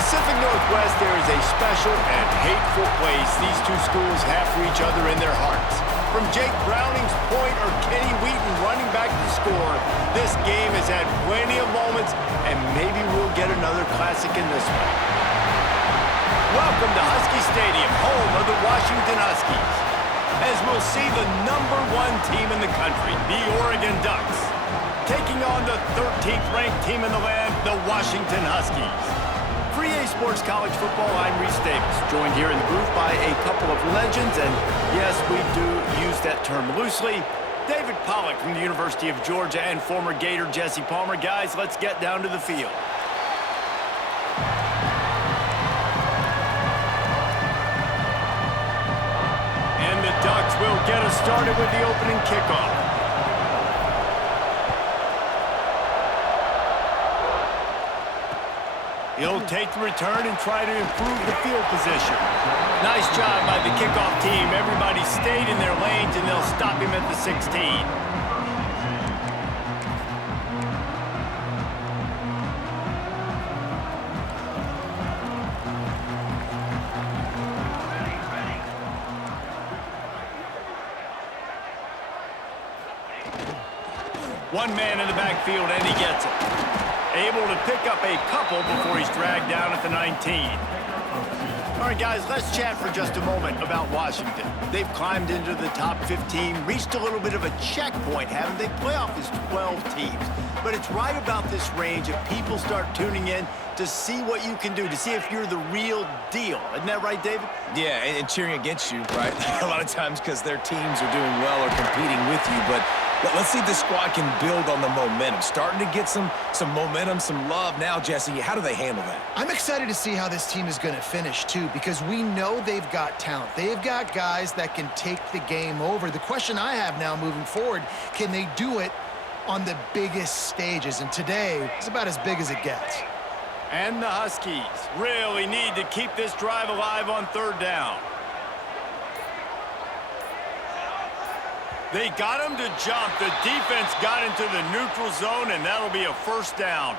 Pacific Northwest, there is a special and hateful place these two schools have for each other in their hearts. From Jake Browning's point or Kenny Wheaton running back to score, this game has had plenty of moments, and maybe we'll get another classic in this one. Welcome to Husky Stadium, home of the Washington Huskies, as we'll see the #1 team in the country, the Oregon Ducks, taking on the 13th ranked team in the land, the Washington Huskies. For EA Sports College Football, I'm Reese Davis, joined here in the booth by a couple of legends, and yes, we do use that term loosely. David Pollack from the University of Georgia and former Gator Jesse Palmer. Guys, let's get down to the field. And the Ducks will get us started with the opening kickoff. He'll take the return and try to improve the field position. Nice job by the kickoff team. Everybody stayed in their lanes, and they'll stop him at the 16. One man in the backfield, and he gets it. Able to pick up a couple before he's dragged down at the 19. All right, guys, let's chat for just a moment about Washington. They've climbed into the top 15, reached a little bit of a checkpoint, haven't they? Playoff is 12 teams. But it's right about this range if people start tuning in to see what you can do, to see if you're the real deal. Isn't that right, David? Yeah, and cheering against you, right? A lot of times because their teams are doing well or competing with you, but let's see if this squad can build on the momentum. Starting to get some momentum, some love now, Jesse. How do they handle that? I'm excited to see how this team is going to finish, too, because we know they've got talent. They've got guys that can take the game over. The question I have now moving forward, can they do it on the biggest stages? And today is about as big as it gets. And the Huskies really need to keep this drive alive on 3rd down. They got him to jump. The defense got into the neutral zone, and that'll be a 1st down.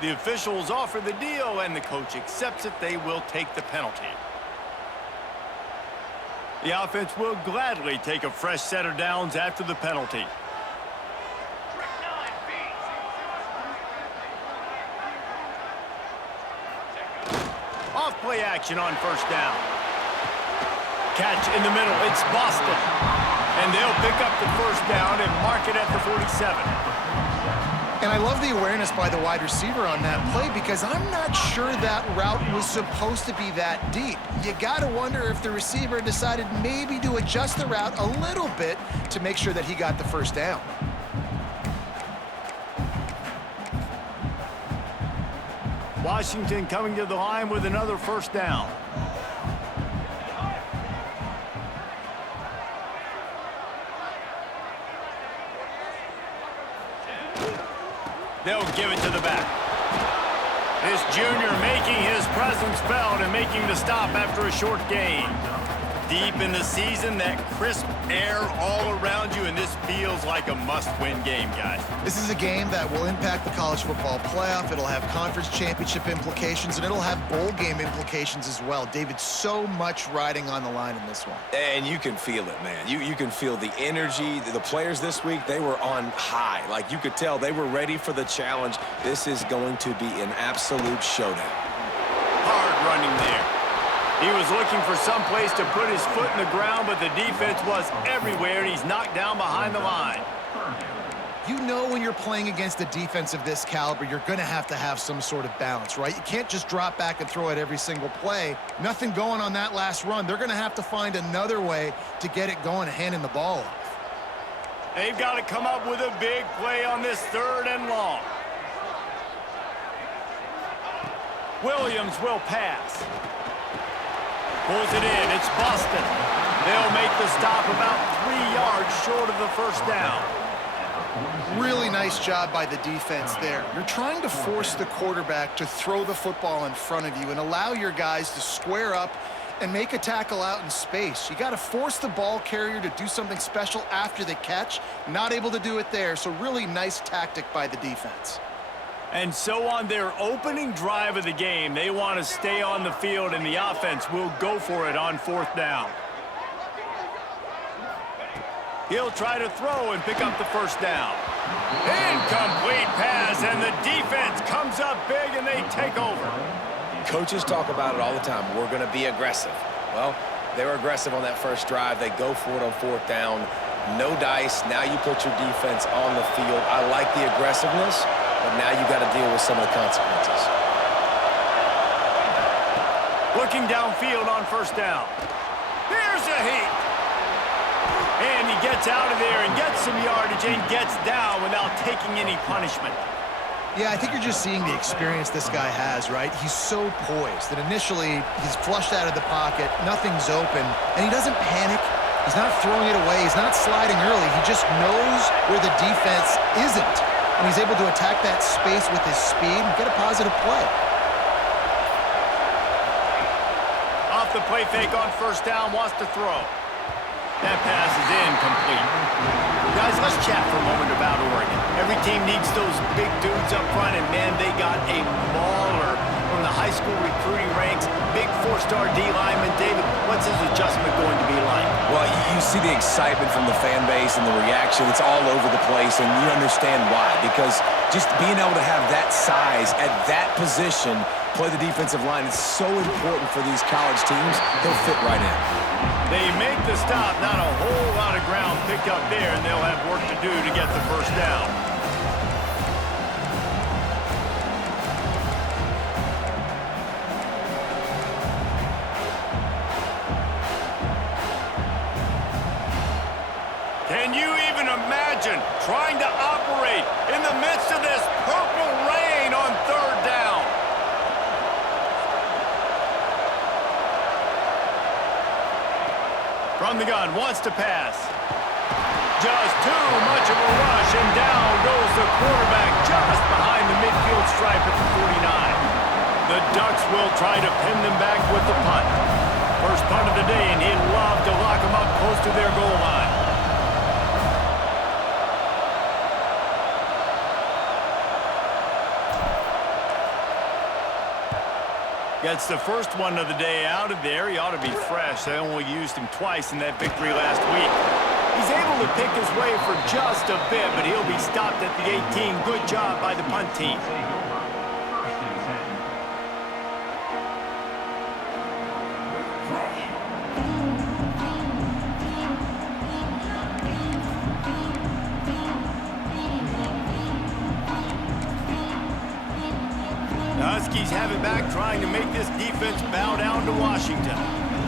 The officials offer the deal, and the coach accepts it. They will take the penalty. The offense will gladly take a fresh set of downs after the penalty. Off-play action on 1st down. Catch in the middle. It's Boston. And they'll pick up the 1st down and mark it at the 47. And I love the awareness by the wide receiver on that play because I'm not sure that route was supposed to be that deep. You got to wonder if the receiver decided maybe to adjust the route a little bit to make sure that he got the 1st down. Washington coming to the line with another 1st down. They'll give it to the back. This junior making his presence felt and making the stop after a short gain. Deep in the season, that crisp air all around you, and this feels like a must-win game, guys. This is a game that will impact the college football playoff. It'll have conference championship implications, and it'll have bowl game implications as well. David, so much riding on the line in this one. And you can feel it, man. You can feel the energy. The players this week, they were on high. Like, you could tell they were ready for the challenge. This is going to be an absolute showdown. Hard running there. He was looking for some place to put his foot in the ground, but the defense was everywhere, and he's knocked down behind the line. You know when you're playing against a defense of this caliber, you're going to have some sort of balance, right? You can't just drop back and throw it every single play. Nothing going on that last run. They're going to have to find another way to get it going and handing the ball off. They've got to come up with a big play on this 3rd and long. Williams will pass. Pulls it in. It's Boston. They'll make the stop about 3 yards short of the 1st down. Really nice job by the defense there. You're trying to force the quarterback to throw the football in front of you and allow your guys to square up and make a tackle out in space. You got to force the ball carrier to do something special after the catch. Not able to do it there, so really nice tactic by the defense. And so on their opening drive of the game, they want to stay on the field, and the offense will go for it on 4th down. He'll try to throw and pick up the 1st down. Incomplete pass, and the defense comes up big, and they take over. Coaches talk about it all the time. We're going to be aggressive. Well, they were aggressive on that first drive. They go for it on 4th down. No dice. Now you put your defense on the field. I like the aggressiveness, but now you got to deal with some of the consequences. Looking downfield on 1st down. Here's a heat. And he gets out of there and gets some yardage and gets down without taking any punishment. Yeah, I think you're just seeing the experience this guy has, right? He's so poised that initially he's flushed out of the pocket, nothing's open, and he doesn't panic. He's not throwing it away. He's not sliding early. He just knows where the defense isn't, and he's able to attack that space with his speed and get a positive play. Off the play fake on 1st down, wants to throw. That pass is incomplete. Guys, let's chat for a moment about Oregon. Every team needs those big dudes up front, and man, they got a mauler from the high school recruiting ranks. Big 4-star D lineman. David, what's his adjustment going to be like? Well, you see the excitement from the fan base and the reaction. It's all over the place, and you understand why. Because just being able to have that size at that position, play the defensive line, it's so important for these college teams. He'll fit right in. They make the stop, not a whole lot of ground picked up there, and they'll have work to do to get the 1st down. Can you even imagine trying to operate in the midst of this purple rain on 3rd down? From the gun, wants to pass. Just too much of a rush, and down goes the quarterback just behind the midfield stripe at the 49. The Ducks will try to pin them back with the punt. First punt of the day, and he'd love to lock them up close to their goal line. Gets the first one of the day out of there. He ought to be fresh. They only used him twice in that victory last week. He's able to pick his way for just a bit, but he'll be stopped at the 18. Good job by the punt team. Huskies have it back, trying to make this defense bow down to Washington.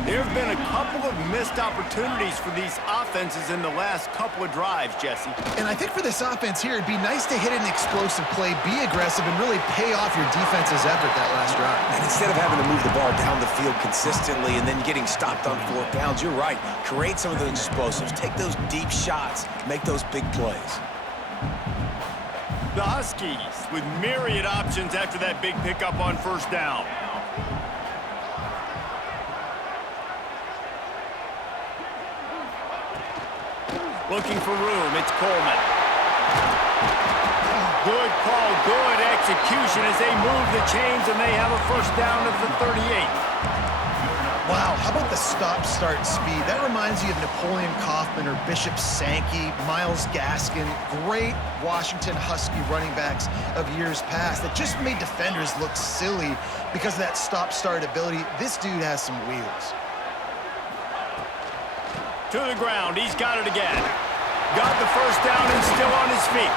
There have been a couple of missed opportunities for these offenses in the last couple of drives, Jesse. And I think for this offense here, it'd be nice to hit an explosive play, be aggressive, and really pay off your defense's effort that last drive. And instead of having to move the ball down the field consistently and then getting stopped on 4th downs, you're right. Create some of those explosives. Take those deep shots. Make those big plays. The Huskies with myriad options after that big pickup on 1st down. Looking for room, it's Coleman. Good call, good execution as they move the chains, and they have a 1st down at the 38. Wow, how about the stop-start speed? That reminds you of Napoleon Kaufman or Bishop Sankey, Myles Gaskin, great Washington Husky running backs of years past that just made defenders look silly because of that stop-start ability. This dude has some wheels. To the ground, he's got it again. Got the 1st down and still on his feet.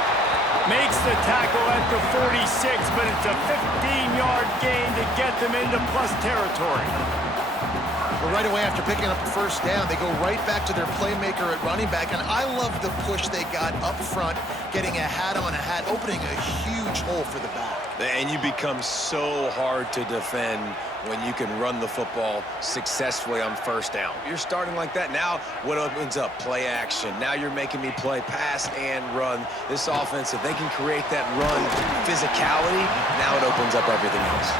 Makes the tackle at the 46, but it's a 15-yard gain to get them into plus territory. Well, right away after picking up the 1st down, they go right back to their playmaker at running back, and I love the push they got up front, getting a hat on a hat, opening a huge hole for the back. And you become so hard to defend when you can run the football successfully on 1st down. You're starting like that. Now what opens up? Play action. Now you're making me play pass and run. This offense, if they can create that run physicality, now it opens up everything else.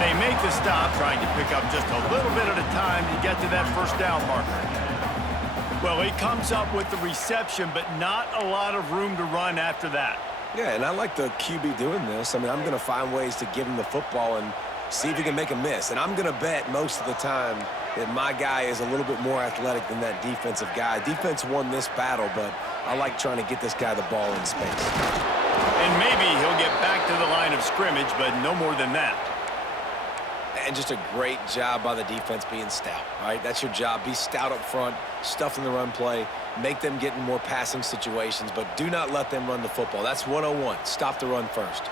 They make the stop, trying to pick up just a little bit at a time to get to that 1st down marker. Well, he comes up with the reception, but not a lot of room to run after that. Yeah, and I like the QB doing this. I mean, I'm going to find ways to give him the football and see if he can make a miss. And I'm going to bet most of the time that my guy is a little bit more athletic than that defensive guy. Defense won this battle, but I like trying to get this guy the ball in space. And maybe he'll get back to the line of scrimmage, but no more than that. And just a great job by the defense being stout, all right? That's your job. Be stout up front, stuff in the run play, make them get in more passing situations, but do not let them run the football. That's 101. Stop the run first.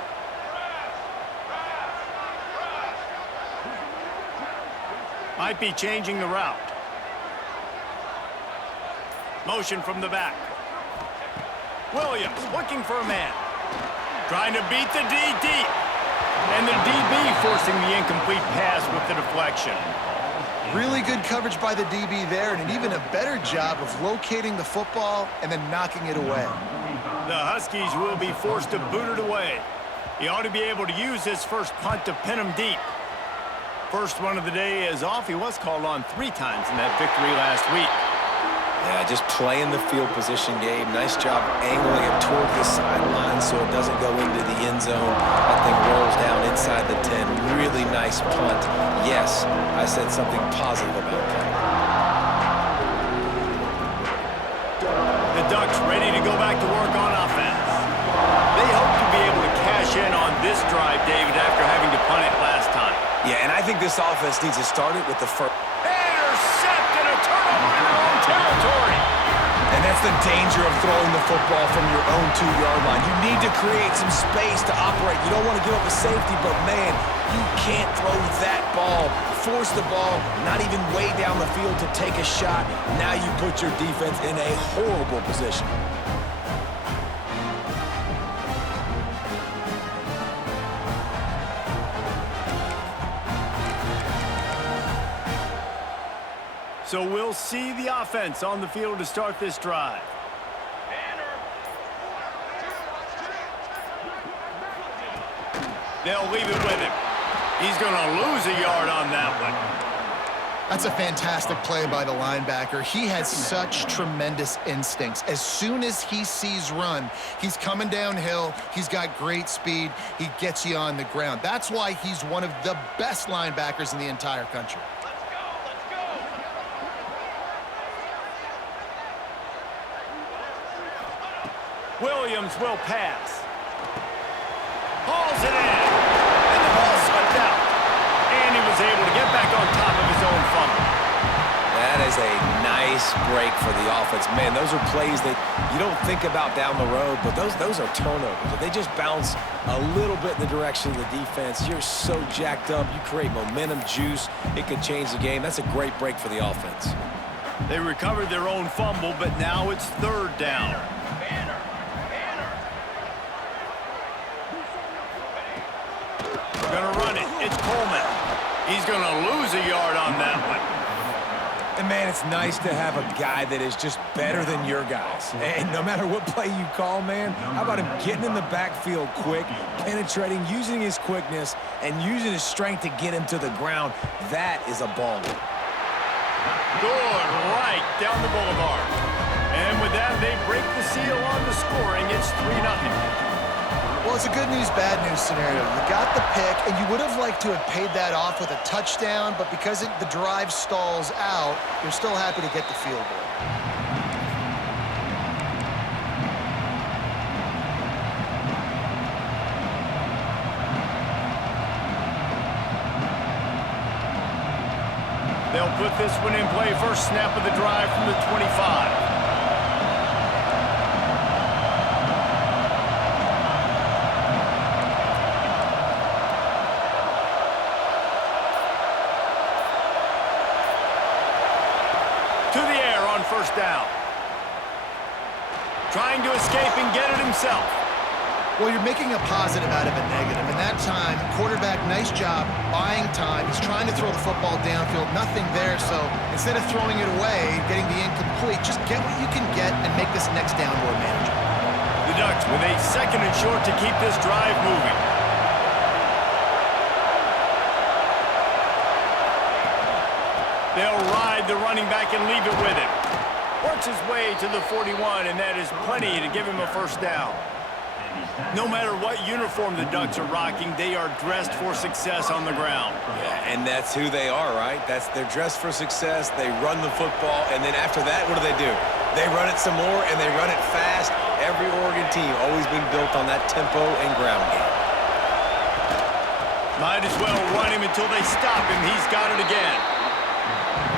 Might be changing the route. Motion from the back. Williams looking for a man. Trying to beat the D deep. And the DB forcing the incomplete pass with the deflection. Really good coverage by the DB there, and an even a better job of locating the football and then knocking it away. The Huskies will be forced to boot it away. He ought to be able to use his first punt to pin him deep. First one of the day is off. He was called on 3 times in that victory last week. Yeah, just playing the field position game. Nice job angling it toward the sideline so it doesn't go into the end zone. That thing rolls down inside the 10. Really nice punt. Yes, I said something positive about that. The Ducks ready to go back to work on offense. They hope to be able to cash in on this drive, David, after having to punt it last time. Yeah, and I think this offense needs to start it with the first. Intercepted, a turnover in their own territory. And that's the danger of throwing the football from your own 2-yard line. You need to create some space to operate. You don't want to give up a safety, but man, you can't throw that ball. Force the ball, not even way down the field to take a shot. Now you put your defense in a horrible position. So we'll see the offense on the field to start this drive. They'll leave it with him. He's going to lose a yard on that one. That's a fantastic play by the linebacker. He has such tremendous instincts. As soon as he sees run, he's coming downhill. He's got great speed. He gets you on the ground. That's why he's one of the best linebackers in the entire country. Williams will pass. Hauls it in. And the ball slipped out. And he was able to get back on top of his own fumble. That is a nice break for the offense. Man, those are plays that you don't think about down the road, but those are turnovers. If they just bounce a little bit in the direction of the defense, you're so jacked up. You create momentum, juice. It could change the game. That's a great break for the offense. They recovered their own fumble, but now it's 3rd down. Gonna run it. It's Coleman. He's gonna lose a yard on that one. And man, it's nice to have a guy that is just better than your guys. And no matter what play you call, man, how about him getting in the backfield quick, penetrating, using his quickness, and using his strength to get him to the ground. That is a ball. Good right down the boulevard. And with that, they break the seal on the scoring. It's 3-0. Well, it's a good news, bad news scenario. You got the pick, and you would have liked to have paid that off with a touchdown, but because the drive stalls out, you're still happy to get the field goal. They'll put this one in play. First snap of the drive from the 25. First down. Trying to escape and get it himself. Well, you're making a positive out of a negative. And that time, quarterback, nice job, buying time. He's trying to throw the football downfield. Nothing there, so instead of throwing it away, getting the incomplete, just get what you can get and make this next down more manageable. The Ducks with a 2nd and short to keep this drive moving. They'll ride the running back and leave it with him. Works his way to the 41, and that is plenty to give him a first down. No matter what uniform the Ducks are rocking, they are dressed for success on the ground. Yeah, and that's who they are, right? They're dressed for success. They run the football, and then after that, what do? They run it some more, and they run it fast. Every Oregon team always been built on that tempo and ground game. Might as well run him until they stop him. He's got it again.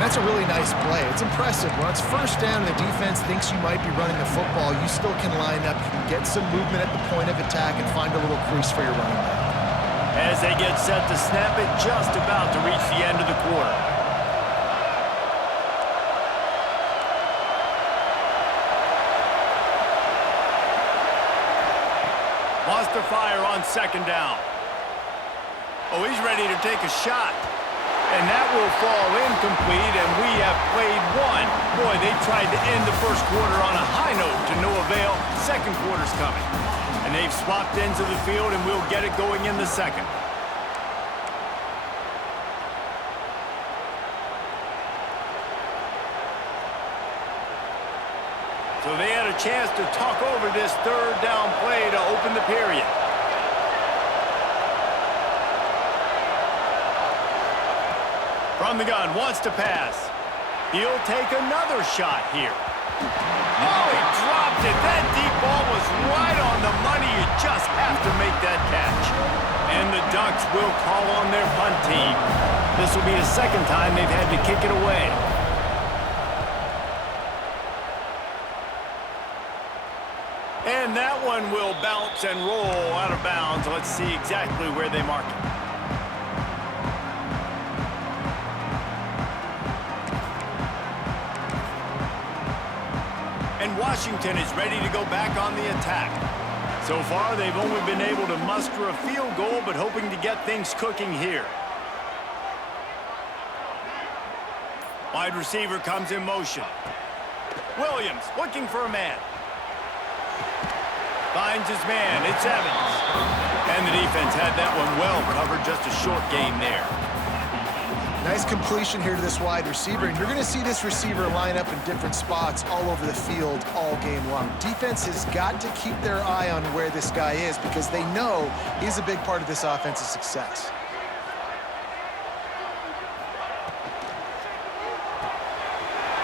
That's a really nice play. It's impressive. When it's first down and the defense thinks you might be running the football, you still can line up. You can get some movement at the point of attack and find a little crease for your running back. As they get set to snap it, just about to reach the end of the quarter. Wants to fire on second down. Oh, he's ready to take a shot. And that will fall incomplete, and we have played one. Boy, they tried to end the first quarter on a high note to no avail. Second quarter's coming. And they've swapped ends of the field, and we'll get it going in the second. So they had a chance to talk over this third down play to open the period. From the gun, wants to pass. He'll take another shot here. Oh, he dropped it. That deep ball was right on the money. You just have to make that catch. And the Ducks will call on their punt team. This will be the second time they've had to kick it away. And that one will bounce and roll out of bounds. Let's see exactly where they mark it. And Washington is ready to go back on the attack. So far, they've only been able to muster a field goal, but hoping to get things cooking here. Wide receiver comes in motion. Williams looking for a man. Finds his man. It's Evans. And the defense had that one well covered. Just a short gain there. Nice completion here to this wide receiver, and you're going to see this receiver line up in different spots all over the field all game long. Defense has got to keep their eye on where this guy is because they know he's a big part of this offense's success.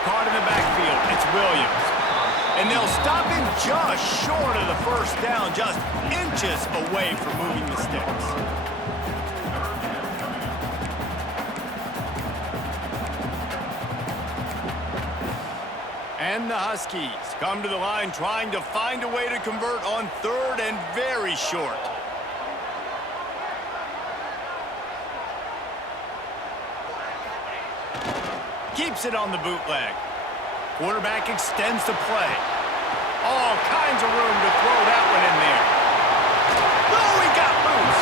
Caught in the backfield. It's Williams. And they'll stop him just short of the first down, just inches away from moving the sticks. And the Huskies come to the line trying to find a way to convert on third and very short. Keeps it on the bootleg. Quarterback extends the play. All kinds of room to throw that one in there. Oh, he got loose.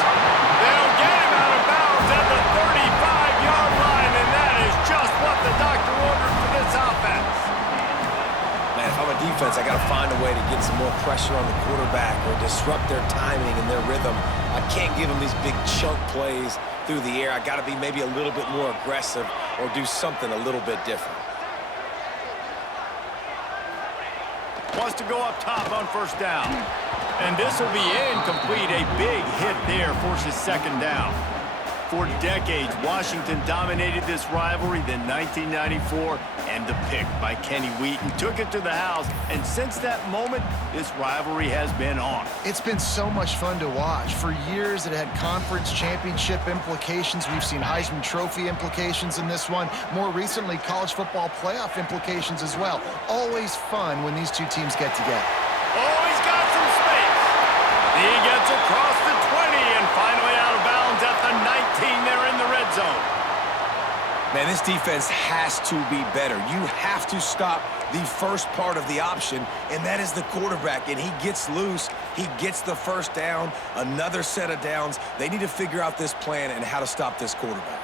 They'll get him out of bounds at the 35-yard line, and that is just what the doctor ordered for this offense. Man, if I'm a defense, I got to find a way to get some more pressure on the quarterback or disrupt their timing and their rhythm. I can't give them these big chunk plays through the air. I got to be maybe a little bit more aggressive or do something a little bit different. Wants to go up top on first down. And this will be incomplete. A big hit there forces second down. For decades, Washington dominated this rivalry. Then 1994, and the pick by Kenny Wheaton took it to the house. And since that moment, this rivalry has been on. It's been so much fun to watch. For years, it had conference championship implications. We've seen Heisman Trophy implications in this one. More recently, college football playoff implications as well. Always fun when these two teams get together. Oh, he's got some space. He gets across the 20 and finally out of bounds at the 19 there in the red zone. Man, this defense has to be better. You have to stop the first part of the option, and that is the quarterback. And he gets loose. He gets the first down, another set of downs. They need to figure out this plan and how to stop this quarterback.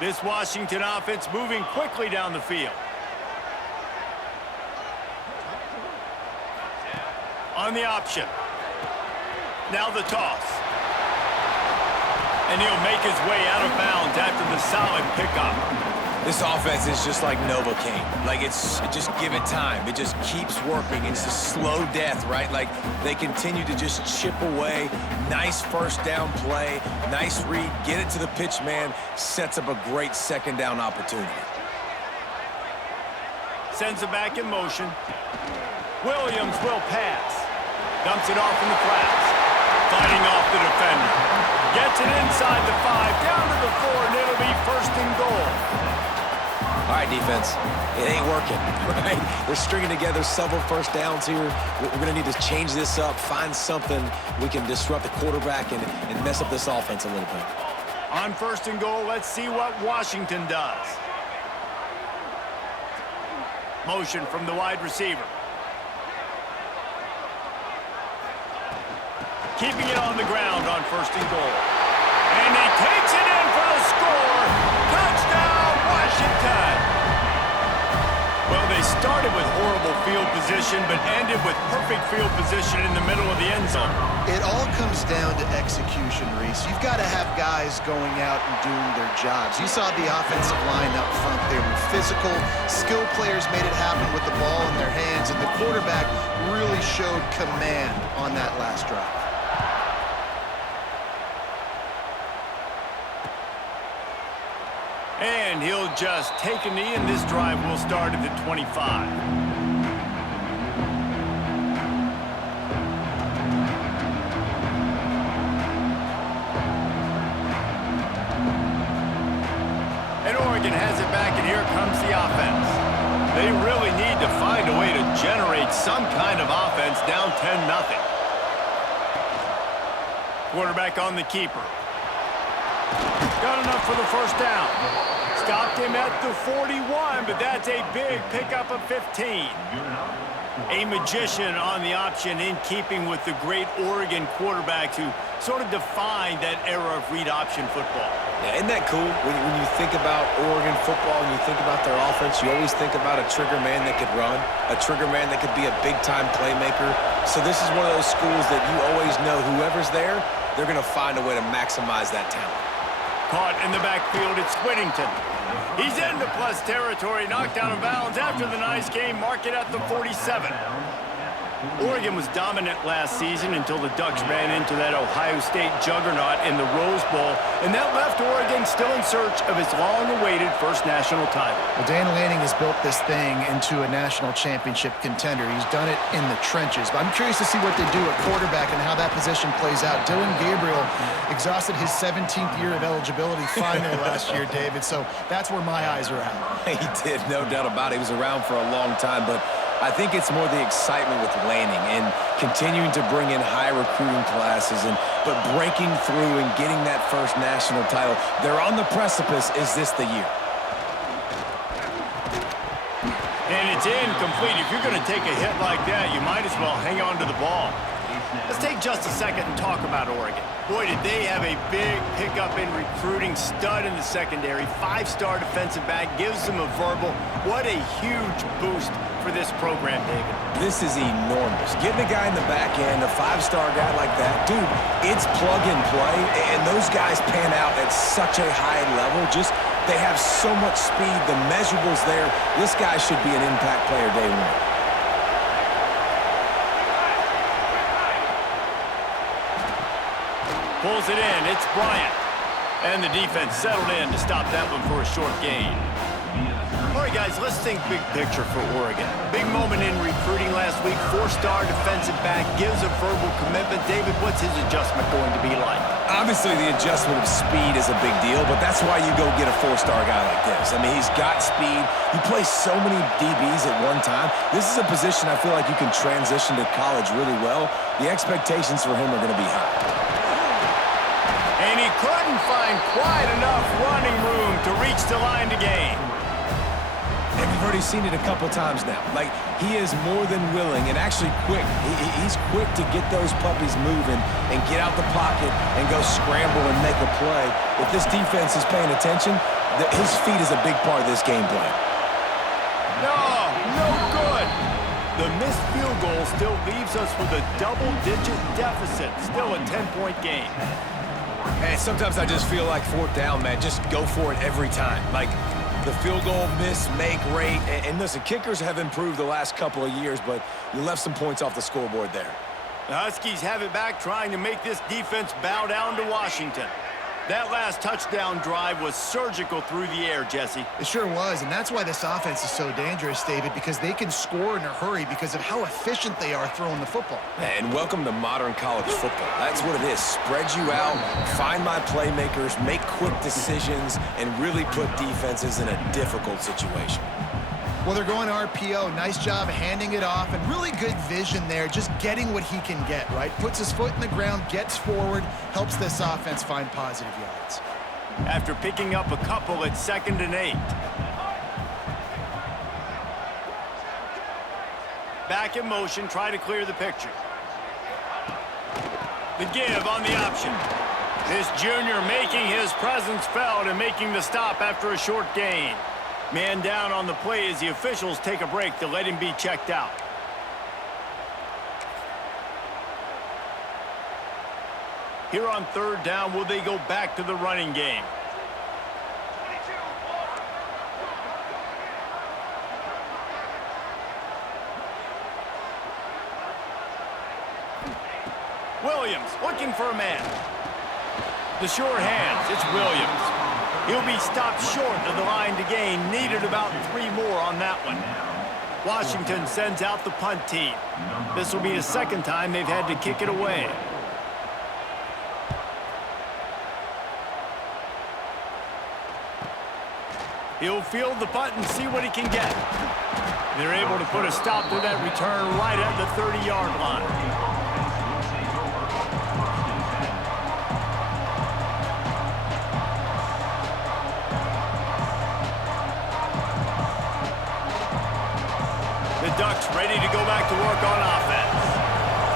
This Washington offense moving quickly down the field. On the option. Now the toss. And he'll make his way out of bounds after the solid pickup. This offense is just like Novocaine. Like, just give it time. It just keeps working. It's a slow death, right? Like, they continue to just chip away. Nice first down play. Nice read. Get it to the pitch man. Sets up a great second down opportunity. Sends it back in motion. Williams will pass. Dumps it off in the flats. Fighting off the defender. Gets it inside the 5, down to the 4, and it'll be first and goal. All right, defense, it ain't working, right? We're stringing together several first downs here. We're going to need to change this up, find something we can disrupt the quarterback and mess up this offense a little bit. On first and goal, let's see what Washington does. Motion from the wide receiver. Keeping it on the ground on first and goal. And he takes it in for the score. Touchdown, Washington. Well, they started with horrible field position, but ended with perfect field position in the middle of the end zone. It all comes down to execution, Reese. You've got to have guys going out and doing their jobs. You saw the offensive line up front. They were physical. Skill players made it happen with the ball in their hands, and the quarterback really showed command on that last drive. And he'll just take a knee, and this drive will start at the 25. And Oregon has it back, and here comes the offense. They really need to find a way to generate some kind of offense down 10-0. Quarterback on the keeper. Got enough for the first down. Stopped him at the 41, but that's a big pickup of 15. A magician on the option in keeping with the great Oregon quarterbacks who sort of defined that era of read option football. Yeah, isn't that cool? When you think about Oregon football and you think about their offense, you always think about a trigger man that could run, a trigger man that could be a big-time playmaker. So this is one of those schools that you always know whoever's there, they're going to find a way to maximize that talent. Caught in the backfield, it's Whittington. He's into plus territory, knocked out of bounds after the nice game, mark it at the 47. Oregon was dominant last season until the Ducks ran into that Ohio State juggernaut in the Rose Bowl, and that left Oregon still in search of its long-awaited first national title. Well, Dan Lanning has built this thing into a national championship contender. He's done it in the trenches. But I'm curious to see what they do at quarterback and how that position plays out. Dylan Gabriel exhausted his 17th year of eligibility finally last year, David, so that's where my eyes are at. He did, no doubt about it. He was around for a long time, but I think it's more the excitement with Lanning and continuing to bring in high recruiting classes, but breaking through and getting that first national title. They're on the precipice. Is this the year? And it's incomplete. If you're going to take a hit like that, you might as well hang on to the ball. Let's take just a second and talk about Oregon. Boy, did they have a big pickup in recruiting. Stud in the secondary. 5-star defensive back. Gives them a verbal. What a huge boost for this program, David. This is enormous. Getting a guy in the back end, a 5-star guy like that, dude, it's plug and play, and those guys pan out at such a high level. Just, they have so much speed. The measurables there. This guy should be an impact player day one. Pulls it in. It's Bryant. And the defense settled in to stop that one for a short gain. All right, guys, let's think big picture for Oregon. Big moment in recruiting last week. 4-star defensive back gives a verbal commitment. David, what's his adjustment going to be like? Obviously, the adjustment of speed is a big deal, but that's why you go get a 4-star guy like this. I mean, he's got speed. You play so many DBs at one time. This is a position I feel like you can transition to college really well. The expectations for him are going to be high. And he couldn't find quite enough running room to reach the line to gain. And we've already seen it a couple times now. Like, he is more than willing and actually quick. He's quick to get those puppies moving and get out the pocket and go scramble and make a play. If this defense is paying attention, his feet is a big part of this game plan. No good. The missed field goal still leaves us with a double-digit deficit. Still a 10-point game. And sometimes I just feel like 4th down, man, just go for it every time. Like, the field goal miss-make rate. And listen, kickers have improved the last couple of years, but you left some points off the scoreboard there. The Huskies have it back, trying to make this defense bow down to Washington. That last touchdown drive was surgical through the air, Jesse. It sure was, and that's why this offense is so dangerous, David, because they can score in a hurry because of how efficient they are throwing the football. And welcome to modern college football. That's what it is. Spread you out, find my playmakers, make quick decisions, and really put defenses in a difficult situation. Well, they're going RPO. Nice job handing it off, and really good vision there, just getting what he can get, right? Puts his foot in the ground, gets forward, helps this offense find positive yards. After picking up a couple, it's 2nd and 8. Back in motion, try to clear the picture. The give on the option. This junior making his presence felt and making the stop after a short gain. Man down on the play as the officials take a break to let him be checked out. Here on 3rd down, will they go back to the running game? Williams looking for a man. The sure hands, it's Williams. He'll be stopped short of the line to gain. Needed about 3 more on that one. Washington sends out the punt team. This will be the 2nd time they've had to kick it away. He'll field the punt and see what he can get. They're able to put a stop to that return right at the 30-yard line. Ducks ready to go back to work on offense.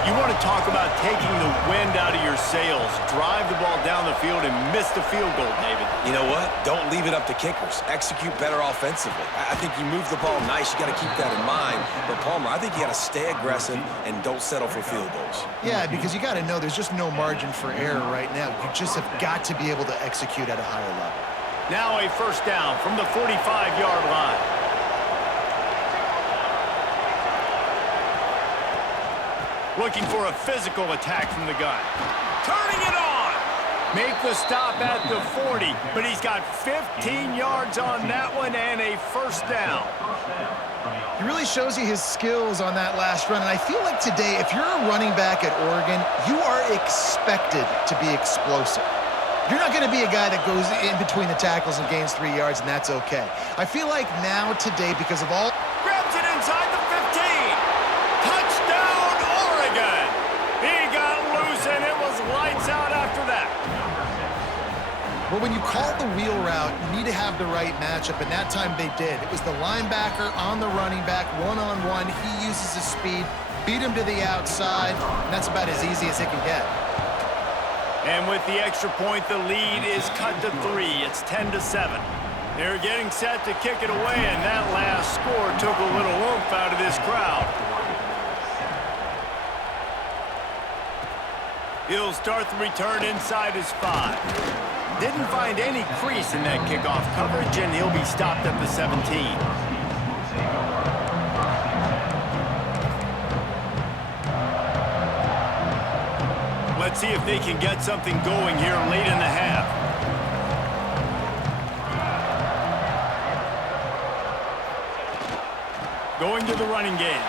You want to talk about taking the wind out of your sails. Drive the ball down the field and miss the field goal, David. You know what? Don't leave it up to kickers. Execute better offensively. I think you move the ball nice. You got to keep that in mind. But, Palmer, I think you got to stay aggressive and don't settle for field goals. Yeah, because you got to know there's just no margin for error right now. You just have got to be able to execute at a higher level. Now a 1st down from the 45-yard line. Looking for a physical attack from the gun. Turning it on. Make the stop at the 40, but he's got 15 yards on that one and a 1st down. He really shows you his skills on that last run, and I feel like today, if you're a running back at Oregon, you are expected to be explosive. You're not going to be a guy that goes in between the tackles and gains 3 yards, and that's okay. I feel like now today, because of all... Grabs it inside the 15. Touchdown, Oregon. He got loose, and it was lights out after that. Well, when you call the wheel route, you need to have the right matchup, and that time they did. It was the linebacker on the running back, one-on-one. He uses his speed, beat him to the outside, and that's about as easy as it can get. And with the extra point, the lead is cut to 3. It's 10-7. They're getting set to kick it away, and that last score took a little oomph out of this crowd. He'll start the return inside his 5. Didn't find any crease in that kickoff coverage, and he'll be stopped at the 17. Let's see if they can get something going here late in the half. Going to the running game.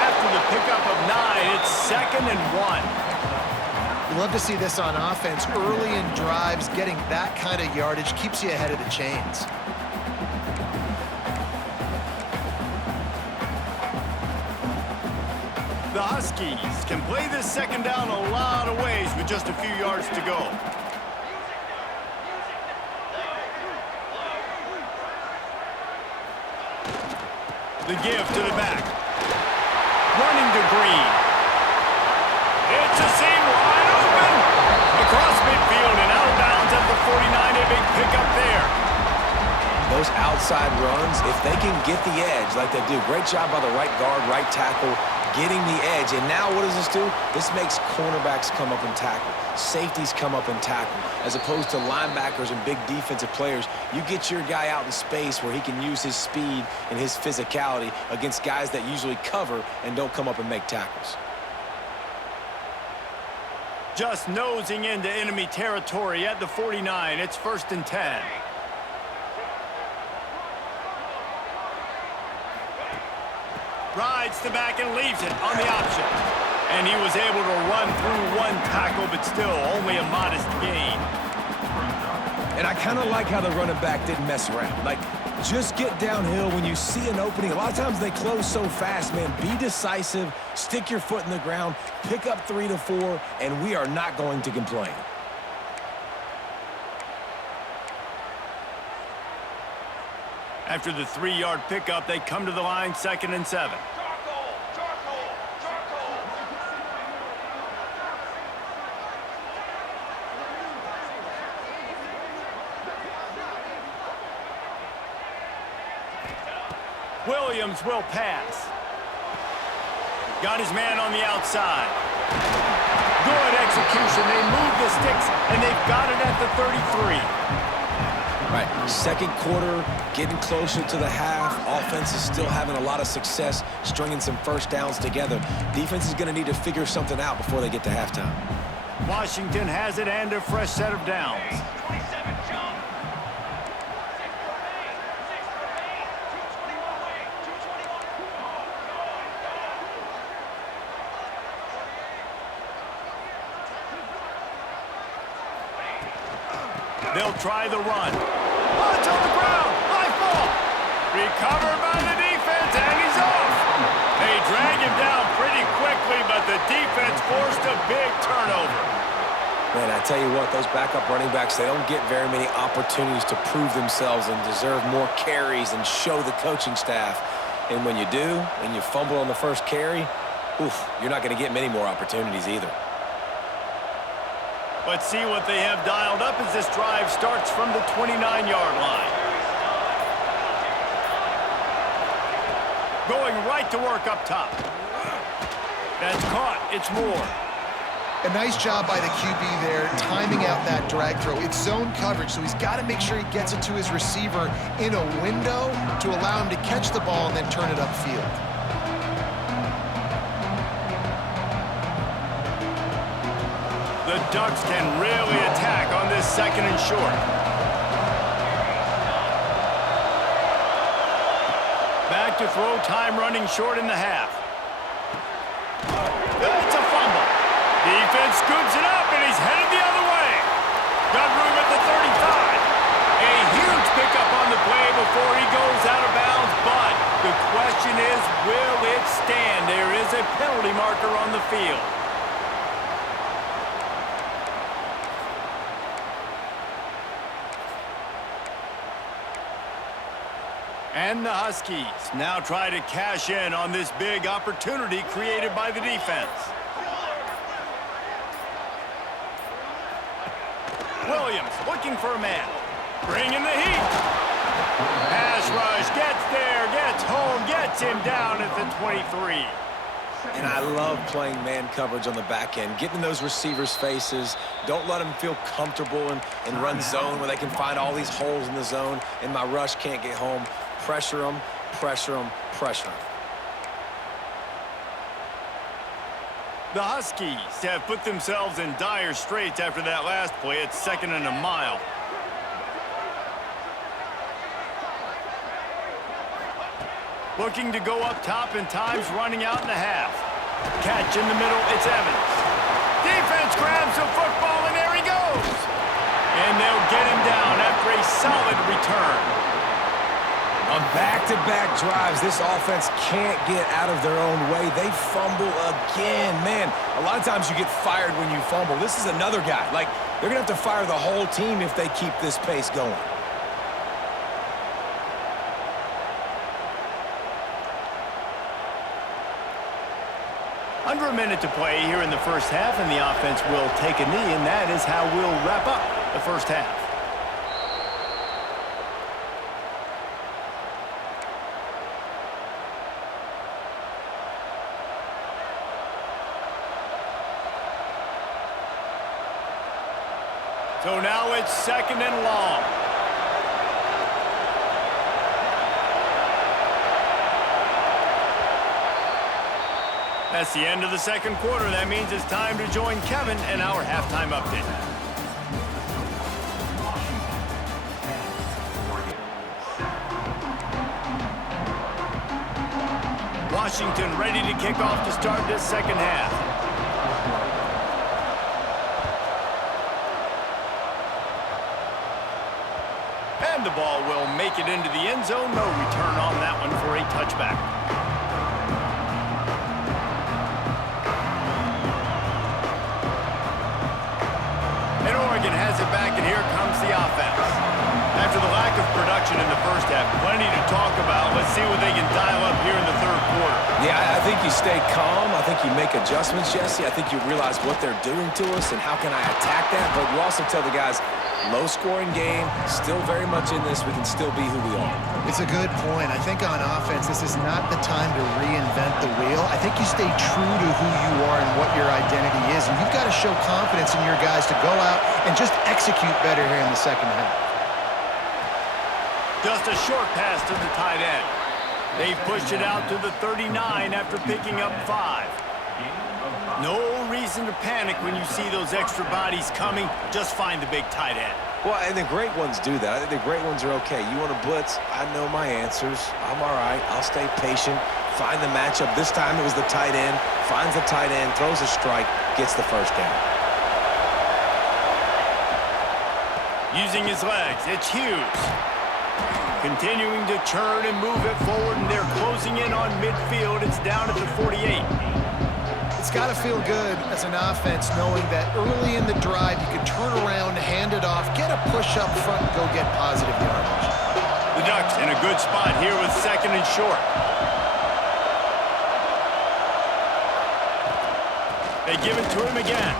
After the pickup of 9, it's 2nd and 1. You love to see this on offense. Early in drives, getting that kind of yardage keeps you ahead of the chains. The Huskies can play this 2nd down a lot of ways with just a few yards to go. The give to the back. Running to Green. It's a seam wide open. Across midfield and out of bounds at the 49. A big pickup there. Those outside runs, if they can get the edge like they do, great job by the right guard, right tackle, getting the edge. And now what does this do? This makes cornerbacks come up and tackle. Safeties come up and tackle. As opposed to linebackers and big defensive players, you get your guy out in space where he can use his speed and his physicality against guys that usually cover and don't come up and make tackles. Just nosing into enemy territory at the 49. It's 1st and 10. Rides the back and leaves it on the option. And he was able to run through one tackle, but still only a modest gain. And I kind of like how the running back didn't mess around. Like, just get downhill when you see an opening. A lot of times they close so fast, man. Be decisive, stick your foot in the ground, pick up 3 to 4, and we are not going to complain. After the 3-yard pickup, they come to the line, 2nd and 7. Williams will pass. Got his man on the outside. Good execution. They move the sticks, and they've got it at the 33. Right, 2nd quarter, getting closer to the half. Offense is still having a lot of success stringing some first downs together. Defense is going to need to figure something out before they get to halftime. Washington has it and a fresh set of downs. They'll try the run. Oh, it's on the ground. High ball. Recovered by the defense, and he's off. They drag him down pretty quickly, but the defense forced a big turnover. Man, I tell you what, those backup running backs, they don't get very many opportunities to prove themselves and deserve more carries and show the coaching staff. And when you do, and you fumble on the first carry, oof, you're not going to get many more opportunities either. Let's see what they have dialed up as this drive starts from the 29-yard line. Going right to work up top. That's caught. It's Moore. A nice job by the QB there, timing out that drag throw. It's zone coverage, so he's got to make sure he gets it to his receiver in a window to allow him to catch the ball and then turn it upfield. The Ducks can really attack on this 2nd and short. Back to throw, time running short in the half. It's a fumble. Defense scoops it up, and he's headed the other way. Got room at the 35. A huge pickup on the play before he goes out of bounds, but the question is, will it stand? There is a penalty marker on the field. And the Huskies now try to cash in on this big opportunity created by the defense. Williams looking for a man. Bringing the heat. Pass rush, gets there, gets home, gets him down at the 23. And I love playing man coverage on the back end, getting in those receivers' faces. Don't let them feel comfortable and run zone where they can find all these holes in the zone and my rush can't get home. Pressure them, pressure them, pressure them. The Huskies have put themselves in dire straits after that last play. It's 2nd and a mile. Looking to go up top, and time's running out in the half. Catch in the middle, it's Evans. Defense grabs the football, and there he goes. And they'll get him down after a solid return. On back-to-back drives, this offense can't get out of their own way. They fumble again. Man, a lot of times you get fired when you fumble. This is another guy. Like, they're going to have to fire the whole team if they keep this pace going. Under a minute to play here in the first half, and the offense will take a knee, and that is how we'll wrap up the first half. So now it's 2nd and long. That's the end of the 2nd quarter. That means it's time to join Kevin in our halftime update. Washington ready to kick off to start this 2nd half. And the ball will make it into the end zone. No return on that one for a touchback. And Oregon has it back, and here comes the offense. After the lack of production in the 1st half, plenty to talk about. Let's see what they can dial up here in the 3rd quarter. Yeah, I think you stay calm. I think you make adjustments, Jesse. I think you realize what they're doing to us and how can I attack that. But you also tell the guys, low-scoring game, still very much in this. We can still be who we are. It's a good point. I think on offense, this is not the time to reinvent the wheel. I think you stay true to who you are and what your identity is. And you've got to show confidence in your guys to go out and just execute better here in the 2nd half. Just a short pass to the tight end. They pushed it out to the 39 after picking up 5. No reason to panic when you see those extra bodies coming. Just find the big tight end. Well, and the great ones do that. I think the great ones are okay. You want to blitz? I know my answers. I'm all right. I'll stay patient. Find the matchup. This time it was the tight end. Finds the tight end, throws a strike, gets the 1st down. Using his legs, it's Hughes. Continuing to churn and move it forward, and they're closing in on midfield. It's down at the 48. It's got to feel good as an offense knowing that early in the drive you can turn around, hand it off, get a push up front, and go get positive yardage. The Ducks in a good spot here with 2nd and short. They give it to him again.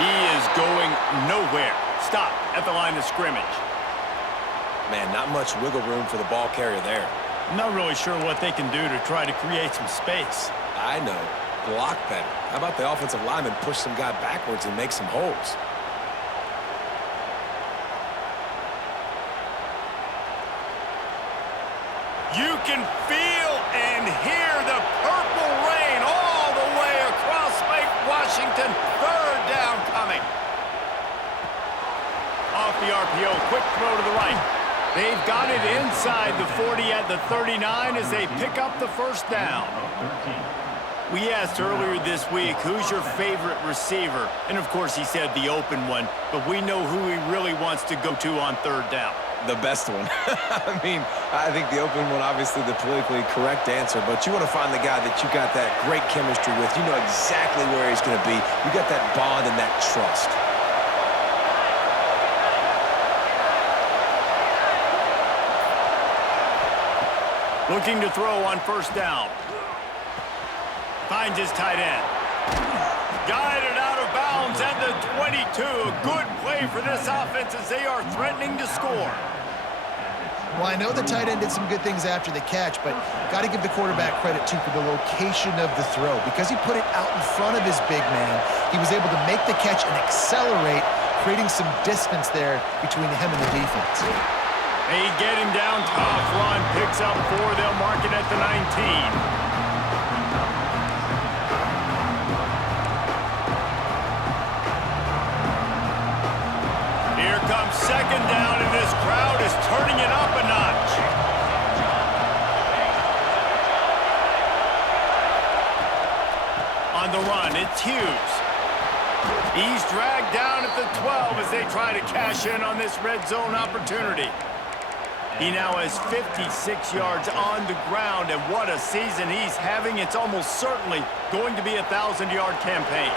He is going nowhere. Stop at the line of scrimmage. Man, not much wiggle room for the ball carrier there. I'm not really sure what they can do to try to create some space. I know. Block better. How about the offensive lineman push some guy backwards and make some holes? You can feel and hear the purple rain all the way across Lake Washington. 3rd down coming. Off the RPO, quick throw to the right. They've got it inside the 40 at the 39 as they pick up the 1st down. We asked earlier this week, who's your favorite receiver? And, of course, he said the open one, but we know who he really wants to go to on 3rd down. The best one. I mean, I think the open one, obviously the politically correct answer, but you want to find the guy that you got that great chemistry with. You know exactly where he's going to be. You got that bond and that trust. Looking to throw on 1st down. Finds his tight end. Guided out of bounds at the 22. A good play for this offense as they are threatening to score. Well, I know the tight end did some good things after the catch, but got to give the quarterback credit, too, for the location of the throw. Because he put it out in front of his big man, he was able to make the catch and accelerate, creating some distance there between him and the defense. They get him down top. Run picks up 4. They'll mark it at the 19. Here comes 2nd down, and this crowd is turning it up a notch. On the run, it's Hughes. He's dragged down at the 12 as they try to cash in on this red zone opportunity. He now has 56 yards on the ground, and what a season he's having. It's almost certainly going to be a 1,000-yard campaign.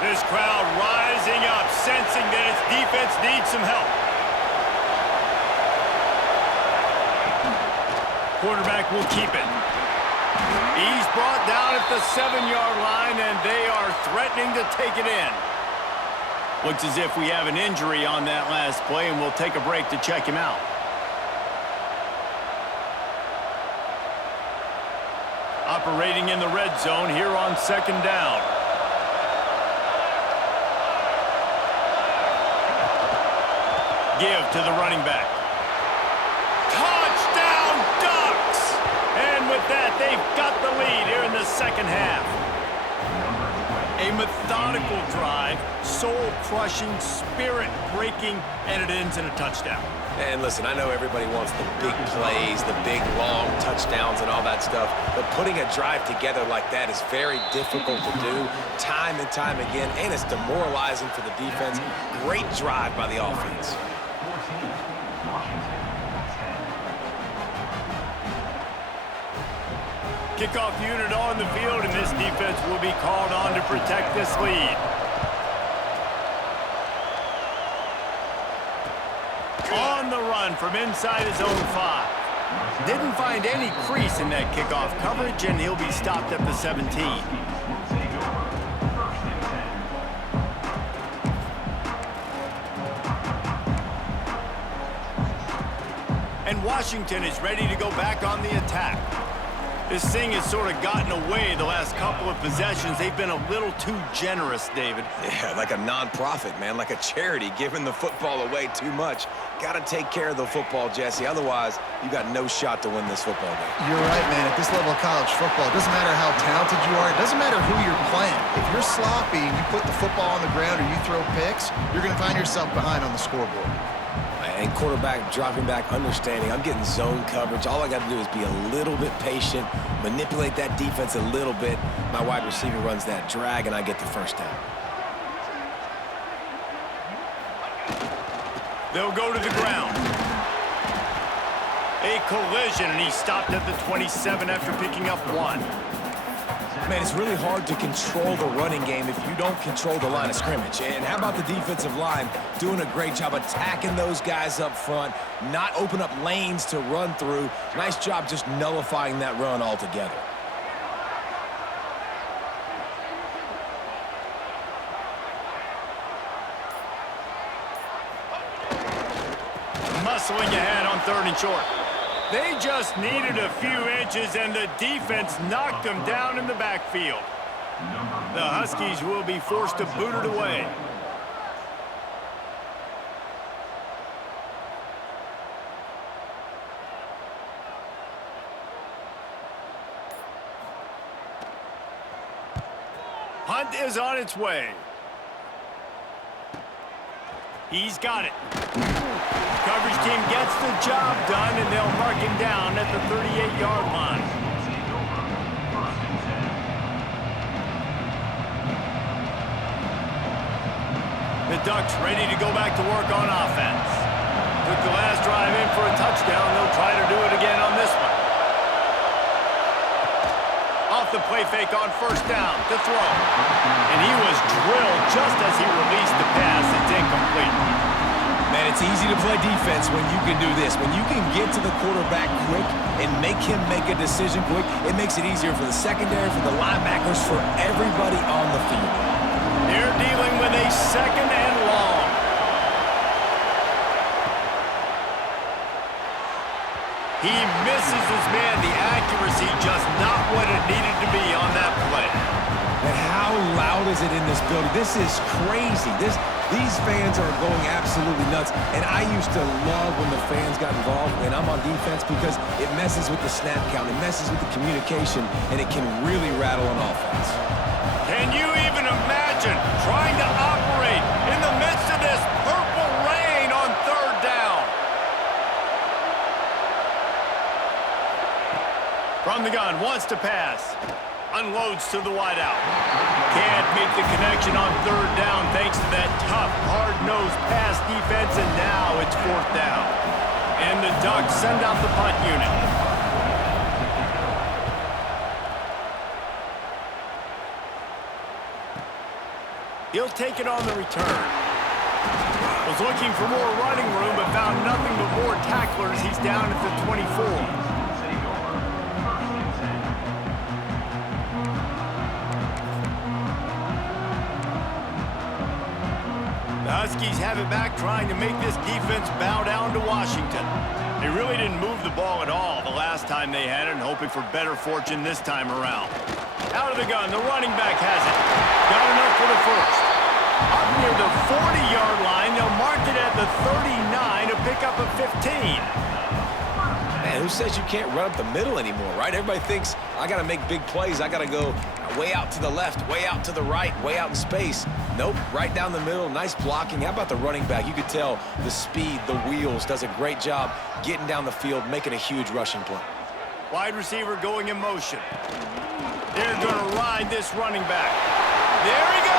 This crowd rising up, sensing that its defense needs some help. Quarterback will keep it. He's brought down at the 7-yard line, and they are threatening to take it in. Looks as if we have an injury on that last play, and we'll take a break to check him out. Operating in the red zone here on 2nd down. Give to the running back. Touchdown, Ducks! And with that, they've got the lead here in the second half. A methodical drive, soul-crushing, spirit-breaking, and it ends in a touchdown. And listen, I know everybody wants the big plays, the big, long touchdowns and all that stuff, but putting a drive together like that is very difficult to do time and time again, and it's demoralizing for the defense. Great drive by the offense. Kickoff unit on the field, and this defense will be called on to protect this lead. On the run from inside his own 5. Didn't find any crease in that kickoff coverage, and he'll be stopped at the 17. And Washington is ready to go back on the attack. This thing has sort of gotten away the last couple of possessions. They've been a little too generous, David. Yeah, like a non-profit, man, like a charity, giving the football away too much. Got to take care of the football, Jesse. Otherwise, you got no shot to win this football game. You're right, man. At this level of college football, it doesn't matter how talented you are. It doesn't matter who you're playing. If you're sloppy and you put the football on the ground or you throw picks, you're going to find yourself behind on the scoreboard. And quarterback dropping back, understanding I'm getting zone coverage. All I got to do is be a little bit patient, manipulate that defense a little bit. My wide receiver runs that drag, and I get the first down. They'll go to the ground. A collision, and he stopped at the 27 after picking up 1. Man, it's really hard to control the running game if you don't control the line of scrimmage. And how about the defensive line doing a great job attacking those guys up front, not open up lanes to run through. Nice job just nullifying that run altogether. Muscling ahead on 3rd and short. They just needed a few inches, and the defense knocked them down in the backfield. The Huskies will be forced to boot it away. Hunt is on its way. He's got it. Coverage team gets the job done, and they'll mark him down at the 38-yard line. The Ducks ready to go back to work on offense. Took the last drive in for a touchdown. They'll try to do it again on this one. Off the play fake on 1st down to throw. And he was drilled just as he released the pass. It's incomplete. Man, it's easy to play defense when you can do this. When you can get to the quarterback quick and make him make a decision quick, it makes it easier for the secondary, for the linebackers, for everybody on the field. They're dealing with a 2nd and long. He misses his man. The accuracy just not what it needed to be on that play. And how loud is it in this building? This is crazy. These fans are going absolutely nuts. And I used to love when the fans got involved when I'm on defense because it messes with the snap count, it messes with the communication, and it can really rattle an offense. Can you even imagine trying to operate in the midst of this purple rain on 3rd down? From the gun, wants to pass. Unloads to the wideout. Can't make the connection on 3rd down thanks to that tough, hard-nosed pass defense, and now it's 4th down. And the Ducks send out the punt unit. He'll take it on the return. Was looking for more running room, but found nothing but more tacklers. He's down at the 24. The Huskies have it back, trying to make this defense bow down to Washington. They really didn't move the ball at all the last time they had it, and hoping for better fortune this time around. Out of the gun, the running back has it. Got enough for the 1st. Up near the 40-yard line, they'll mark it at the 39 to pick up a 15. Man, who says you can't run up the middle anymore, right? Everybody thinks, I got to make big plays. I got to go way out to the left, way out to the right, way out in space. Nope, right down the middle, nice blocking. How about the running back? You could tell the speed, the wheels, does a great job getting down the field, making a huge rushing play. Wide receiver going in motion. They're going to ride this running back. There he goes.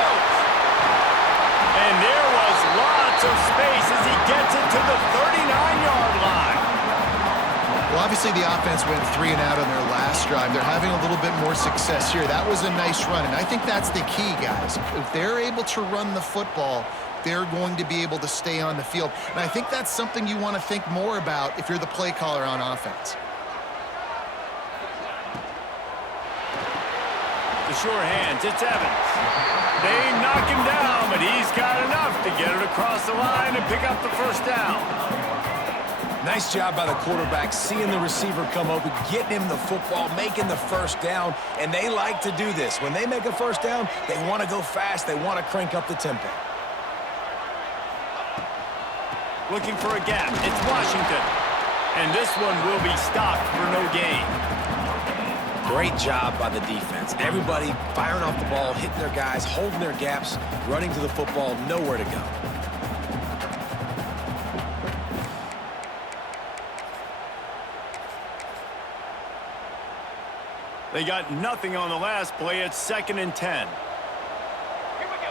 And there was lots of space as he gets it to the 39-yard line. Well, obviously the offense went 3 and out on their last drive. They're having a little bit more success here. That was a nice run, and I think that's the key, guys. If they're able to run the football, they're going to be able to stay on the field. And I think that's something you want to think more about if you're the play caller on offense. The sure hands, it's Evans. They knock him down, but he's got enough to get it across the line and pick up the first down. Nice job by the quarterback, seeing the receiver come open, getting him the football, making the first down, and they like to do this. When they make a first down, they want to go fast. They want to crank up the tempo. Looking for a gap. It's Washington. And this one will be stopped for no gain. Great job by the defense. Everybody firing off the ball, hitting their guys, holding their gaps, running to the football, nowhere to go. They got nothing on the last play. It's 2nd and 10. Here we go.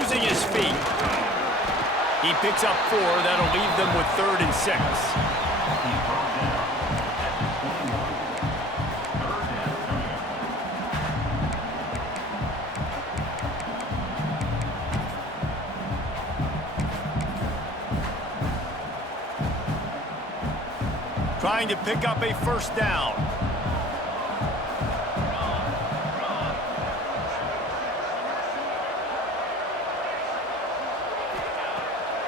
Using his feet. He picks up 4. That'll leave them with 3rd and 6. Trying to pick up a first down.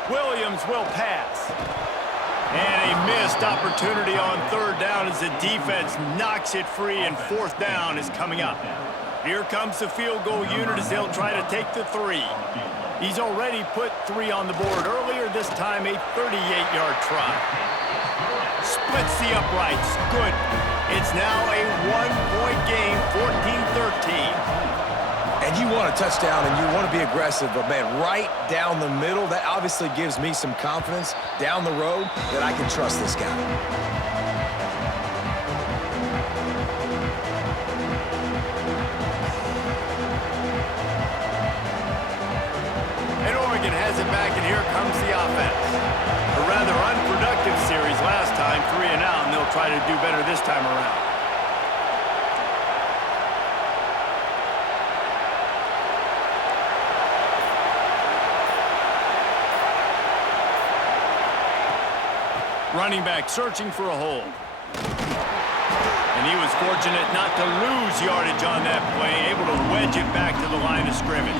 Williams will pass. And a missed opportunity on 3rd down as the defense knocks it free, and 4th down is coming up. Here comes the field goal unit as they'll try to take the 3. He's already put 3 on the board earlier, this time a 38-yard try. Splits the uprights. Good. It's now a 1-point game, 14-13. And you want a touchdown and you want to be aggressive, but, man, right down the middle, that obviously gives me some confidence down the road that I can trust this guy. And Oregon has it back, and here comes the offense. A rather unproductive series last time, 3 and out, and they'll try to do better this time around. Running back searching for a hole. And he was fortunate not to lose yardage on that play, able to wedge it back to the line of scrimmage.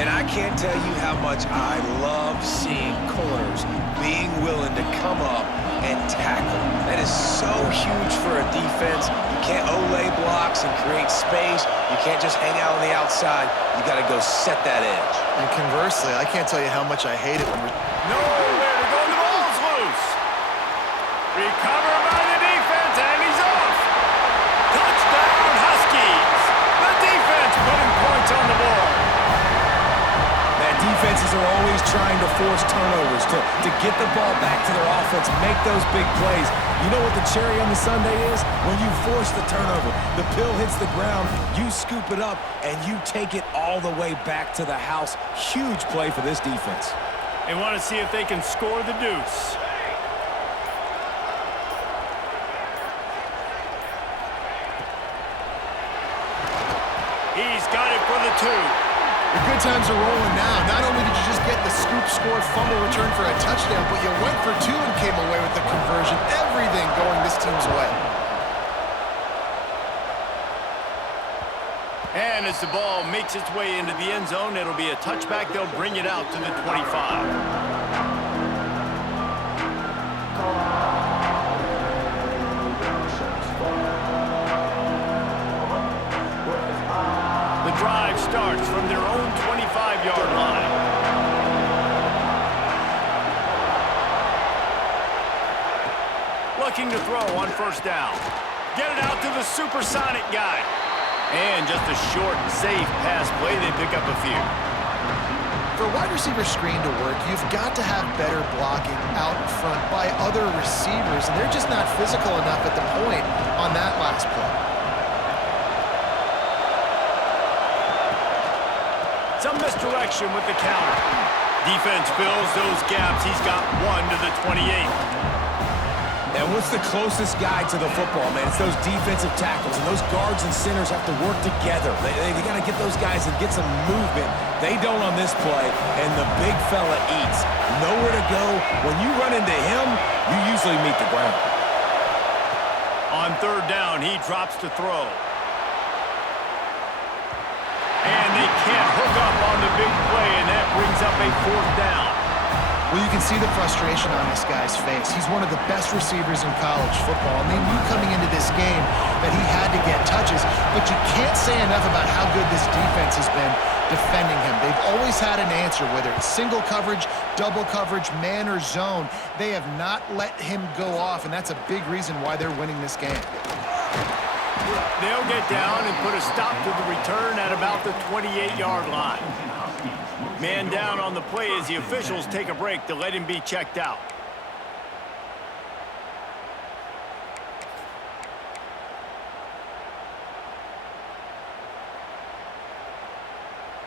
And I can't tell you how much I love seeing corners being willing to come up and tackle. That is so huge for a defense. You can't olay blocks and create space. You can't just hang out on the outside. You got to go set that edge. And conversely, I can't tell you how much I hate it when we're... Nowhere to go. The ball's loose. Recovered by the defense, and he's off. Touchdown, Huskies. The defense putting points on the board. Man, defenses are always trying to force turnovers, to get the ball back to their offense, make those big plays. You know what the cherry on the sundae is? When you force the turnover, the pill hits the ground, you scoop it up, and you take it all the way back to the house. Huge play for this defense. They want to see if they can score the deuce. He's got it for the 2. The good times are rolling now. Not only did you just get the scoop, score, fumble, return for a touchdown, but you went for 2 and came away with the conversion. Everything going this team's way. And as the ball makes its way into the end zone, it'll be a touchback. They'll bring it out to the 25. drive starts from their own 25-yard line. Looking to throw on first down. Get it out to the supersonic guy. And just a short, safe pass play. They pick up a few. For a wide receiver screen to work, you've got to have better blocking out in front by other receivers, and they're just not physical enough at the point on that last play. Some misdirection with the counter. Defense fills those gaps. He's got 1 to the 28. And what's the closest guy to the football, man? It's those defensive tackles, and those guards and centers have to work together. They got to get those guys and get some movement. They don't on this play, and the big fella eats. Nowhere to go. When you run into him, you usually meet the ground. On third down, he drops to throw. And they can't hook up on the big play, and that brings up a fourth down. Well, you can see the frustration on this guy's face. He's one of the best receivers in college football, and they knew coming into this game that he had to get touches, but you can't say enough about how good this defense has been defending him. They've always had an answer, whether it's single coverage, double coverage, man or zone. They have not let him go off, and that's a big reason why they're winning this game. They'll get down and put a stop to the return at about the 28-yard line. Man down on the play as the officials take a break to let him be checked out.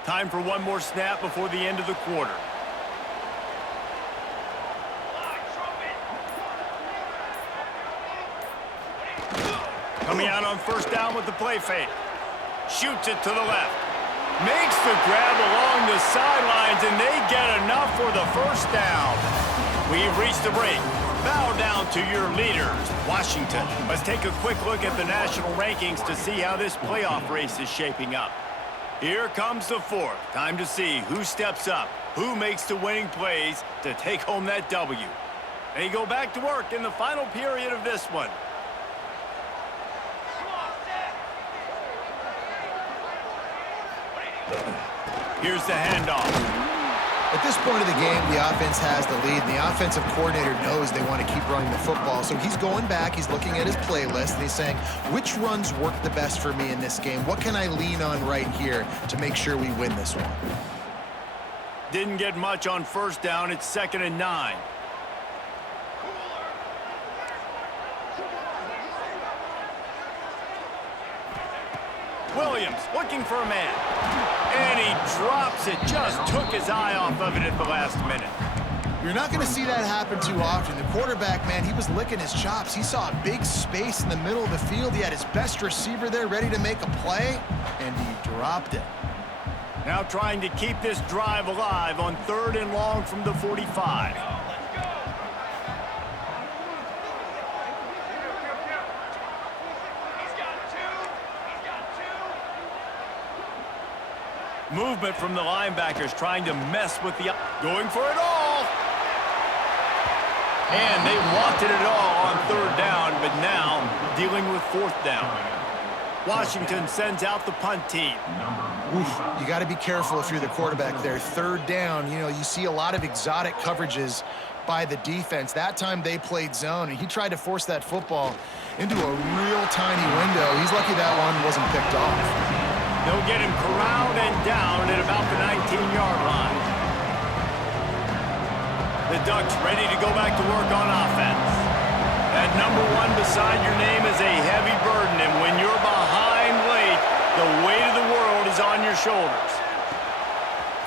Time for one more snap before the end of the quarter. Coming out on first down with the play fake. Shoots it to the left. Makes the grab along the sidelines, and they get enough for the first down. We've reached the break. Bow down to your leaders, Washington. Let's take a quick look at the national rankings to see how this playoff race is shaping up. Here comes the fourth. Time to see who steps up, who makes the winning plays to take home that W. They go back to work in the final period of this one. Here's the handoff. At this point of the game, the offense has the lead, and the offensive coordinator knows they want to keep running the football. So he's going back, he's looking at his playlist, and he's saying, which runs work the best for me in this game? What can I lean on right here to make sure we win this one? Didn't get much on first down. It's 2nd and 9. Williams looking for a man. And he drops it. Just took his eye off of it at the last minute. You're not going to see that happen too often. The quarterback, man, he was licking his chops. He saw a big space in the middle of the field. He had his best receiver there ready to make a play, and he dropped it. Now trying to keep this drive alive on 3rd and long from the 45. Movement from the linebackers trying to mess with the... Going for it all. And they wanted it all on 3rd down, but now dealing with 4th down. Washington sends out the punt team. Oof, you got to be careful if you're the quarterback there. 3rd down, you know, you see a lot of exotic coverages by the defense. That time they played zone, and he tried to force that football into a real tiny window. He's lucky that one wasn't picked off. They'll get him corralled and down at about the 19-yard line. The Ducks ready to go back to work on offense. That number 1 beside your name is a heavy burden, and when you're behind late, the weight of the world is on your shoulders.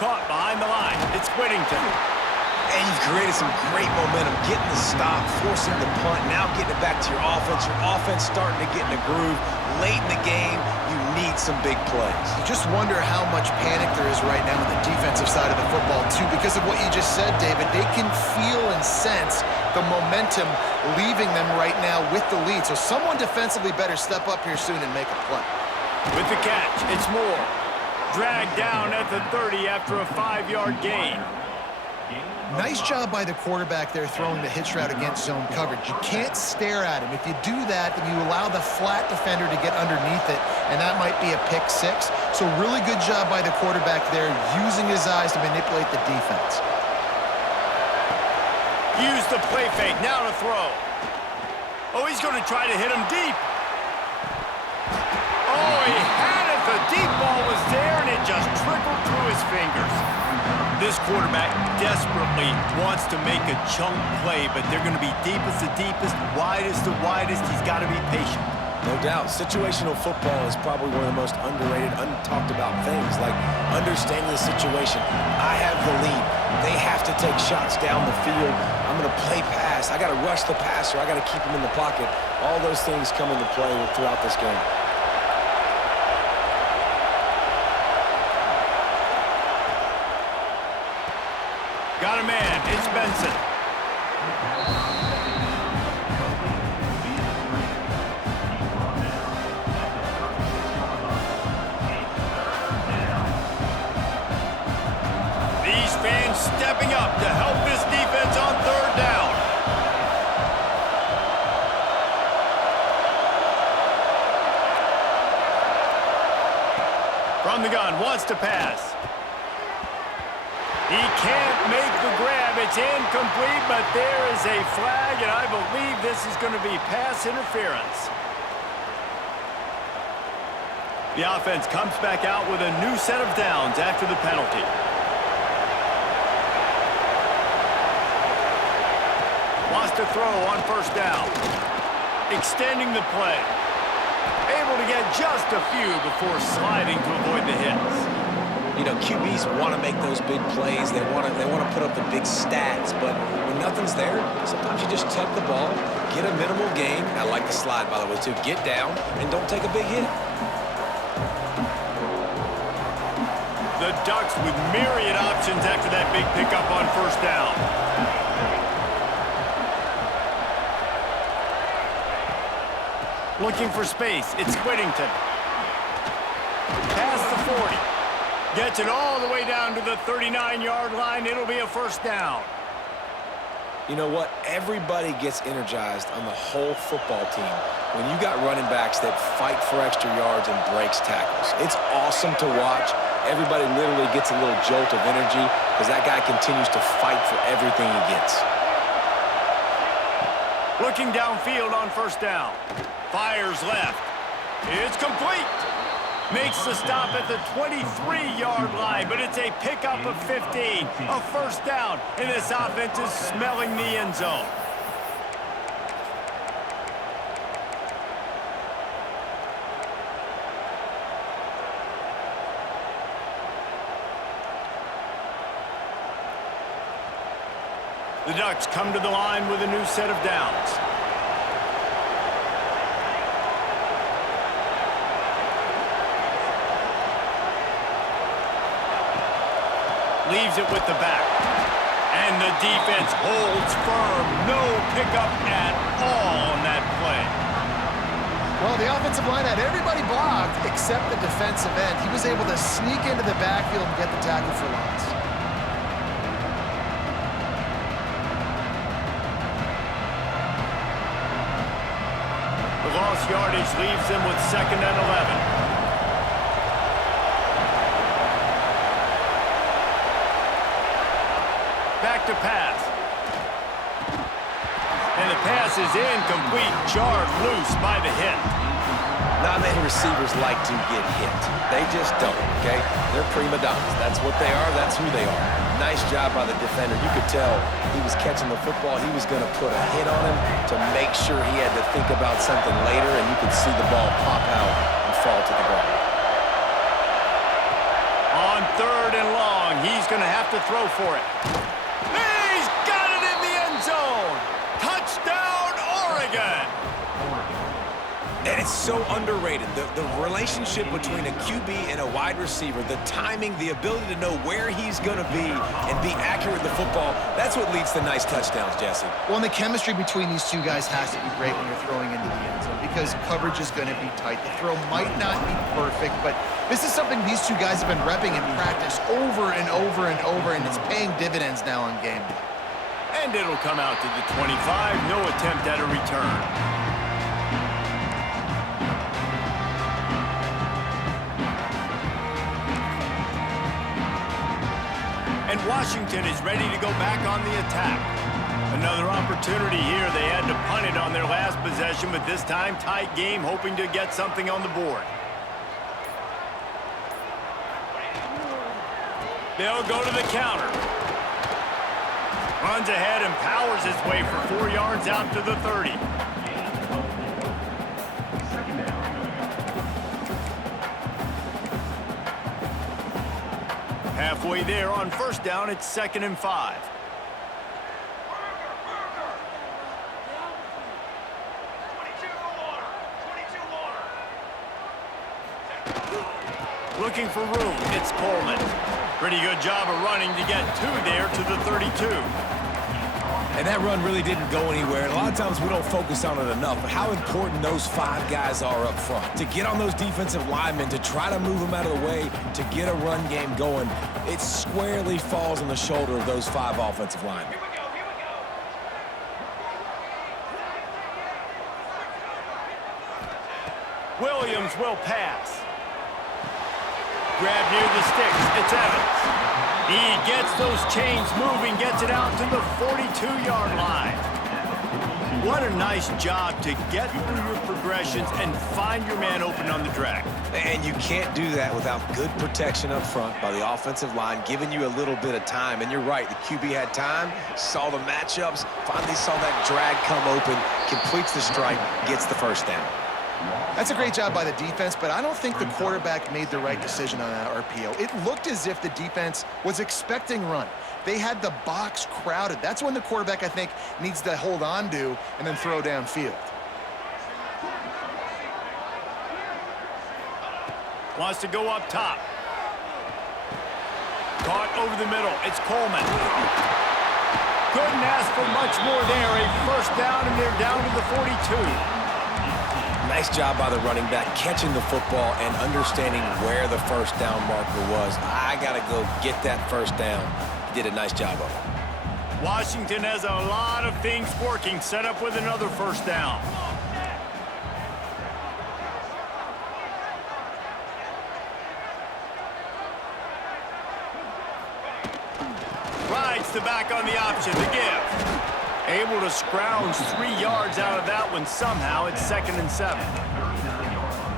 Caught behind the line. It's Whittington. And you've created some great momentum, getting the stop, forcing the punt, now getting it back to your offense. Your offense starting to get in a groove. Late in the game, you need some big plays. You just wonder how much panic there is right now on the defensive side of the football, too, because of what you just said, David. They can feel and sense the momentum leaving them right now with the lead. So someone defensively better step up here soon and make a play. With the catch, it's Moore. Dragged down at the 30 after a 5-yard gain. Nice job by the quarterback there throwing the hitch route against zone coverage. You can't stare at him. If you do that, then you allow the flat defender to get underneath it, and that might be a pick 6. So really good job by the quarterback there, using his eyes to manipulate the defense. Use the play fake, now to throw. Oh, he's going to try to hit him deep. Oh, he had it. The deep ball was there, and it just trickled through his fingers. This quarterback desperately wants to make a chunk play, but they're going to be deepest to deepest, widest to widest. He's got to be patient. No doubt. Situational football is probably one of the most underrated, untalked about things, like understanding the situation. I have the lead. They have to take shots down the field. I'm going to play pass. I got to rush the passer. I got to keep him in the pocket. All those things come into play throughout this game. Got a man. It's Benson. These fans stepping up to help this defense on third down. From the gun, wants to pass. He can't make the grab. It's incomplete, but there is a flag, and I believe this is going to be pass interference. The offense comes back out with a new set of downs after the penalty. Wants to throw on first down. Extending the play. Able to get just a few before sliding to avoid the hits. You know, QBs want to make those big plays. They want to put up the big stats. But when nothing's there, sometimes you just tuck the ball, get a minimal gain. I like the slide, by the way, too. Get down and don't take a big hit. The Ducks with myriad options after that big pickup on first down. Looking for space. It's Whittington. Past the 40. Gets it all the way down to the 39-yard line. It'll be a first down. You know what? Everybody gets energized on the whole football team when you got running backs that fight for extra yards and breaks tackles. It's awesome to watch. Everybody literally gets a little jolt of energy because that guy continues to fight for everything he gets. Looking downfield on first down. Fires left. It's complete. Makes the stop at the 23-yard line, but it's a pickup of 15. A first down, and this offense is smelling the end zone. The Ducks come to the line with a new set of downs. Leaves it with the back. And the defense holds firm. No pickup at all on that play. Well, the offensive line had everybody blocked except the defensive end. He was able to sneak into the backfield and get the tackle for loss. The lost yardage leaves them with 2nd and 11. Back to pass. And the pass is incomplete, jarred loose by the hit. Not many receivers like to get hit. They just don't, okay? They're prima donnas. That's what they are. That's who they are. Nice job by the defender. You could tell he was catching the football. He was going to put a hit on him to make sure he had to think about something later, and you could see the ball pop out and fall to the ground. On 3rd and long, he's going to have to throw for it. He's got it in the end zone. Touchdown, Oregon. And it's so underrated. The relationship between a QB and a wide receiver, the timing, the ability to know where he's going to be and be accurate with the football, that's what leads to nice touchdowns, Jesse. Well, and the chemistry between these two guys has to be great when you're throwing into the end zone because coverage is going to be tight. The throw might not be perfect, but this is something these two guys have been repping in practice over and over and over, and it's paying dividends now on game day. And it'll come out to the 25. No attempt at a return. And Washington is ready to go back on the attack. Another opportunity here. They had to punt it on their last possession, but this time tight game, hoping to get something on the board. They'll go to the counter. Runs ahead and powers his way for 4 yards out to the 30. Halfway there on first down, it's 2nd and 5. Looking for room, it's Coleman. Pretty good job of running to get 2 there to the 32. And that run really didn't go anywhere. And a lot of times we don't focus on it enough, but how important those 5 guys are up front. To get on those defensive linemen, to try to move them out of the way, to get a run game going, it squarely falls on the shoulder of those 5 offensive linemen. Here we go, here we go. Williams will pass. Grab near the sticks. It's Evans. He gets those chains moving, gets it out to the 42-yard line. What a nice job to get through your progressions and find your man open on the drag. And you can't do that without good protection up front by the offensive line, giving you a little bit of time. And you're right, the QB had time, saw the matchups, finally saw that drag come open, completes the strike, gets the first down. That's a great job by the defense, but I don't think the quarterback made the right decision on that RPO. It looked as if the defense was expecting run. They had the box crowded. That's when the quarterback, I think, needs to hold on to and then throw downfield. Wants to go up top. Caught over the middle. It's Coleman. Couldn't ask for much more there. A first down, and they're down to the 42. Nice job by the running back, catching the football and understanding where the first down marker was. I got to go get that first down. He did a nice job of it. Washington has a lot of things working, set up with another first down. Rides the back on the option, the give. Able to scrounge 3 yards out of that one somehow. It's 2nd and 7.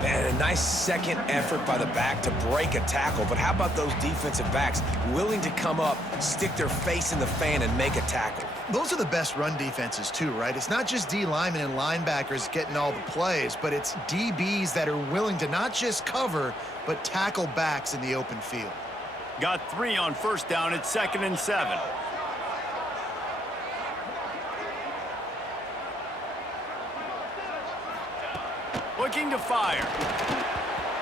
And a nice second effort by the back to break a tackle. But how about those defensive backs willing to come up, stick their face in the fan, and make a tackle? Those are the best run defenses too, right? It's not just D linemen and linebackers getting all the plays, but it's DBs that are willing to not just cover, but tackle backs in the open field. Got 3 on first down. It's 2nd and 7. Looking to fire.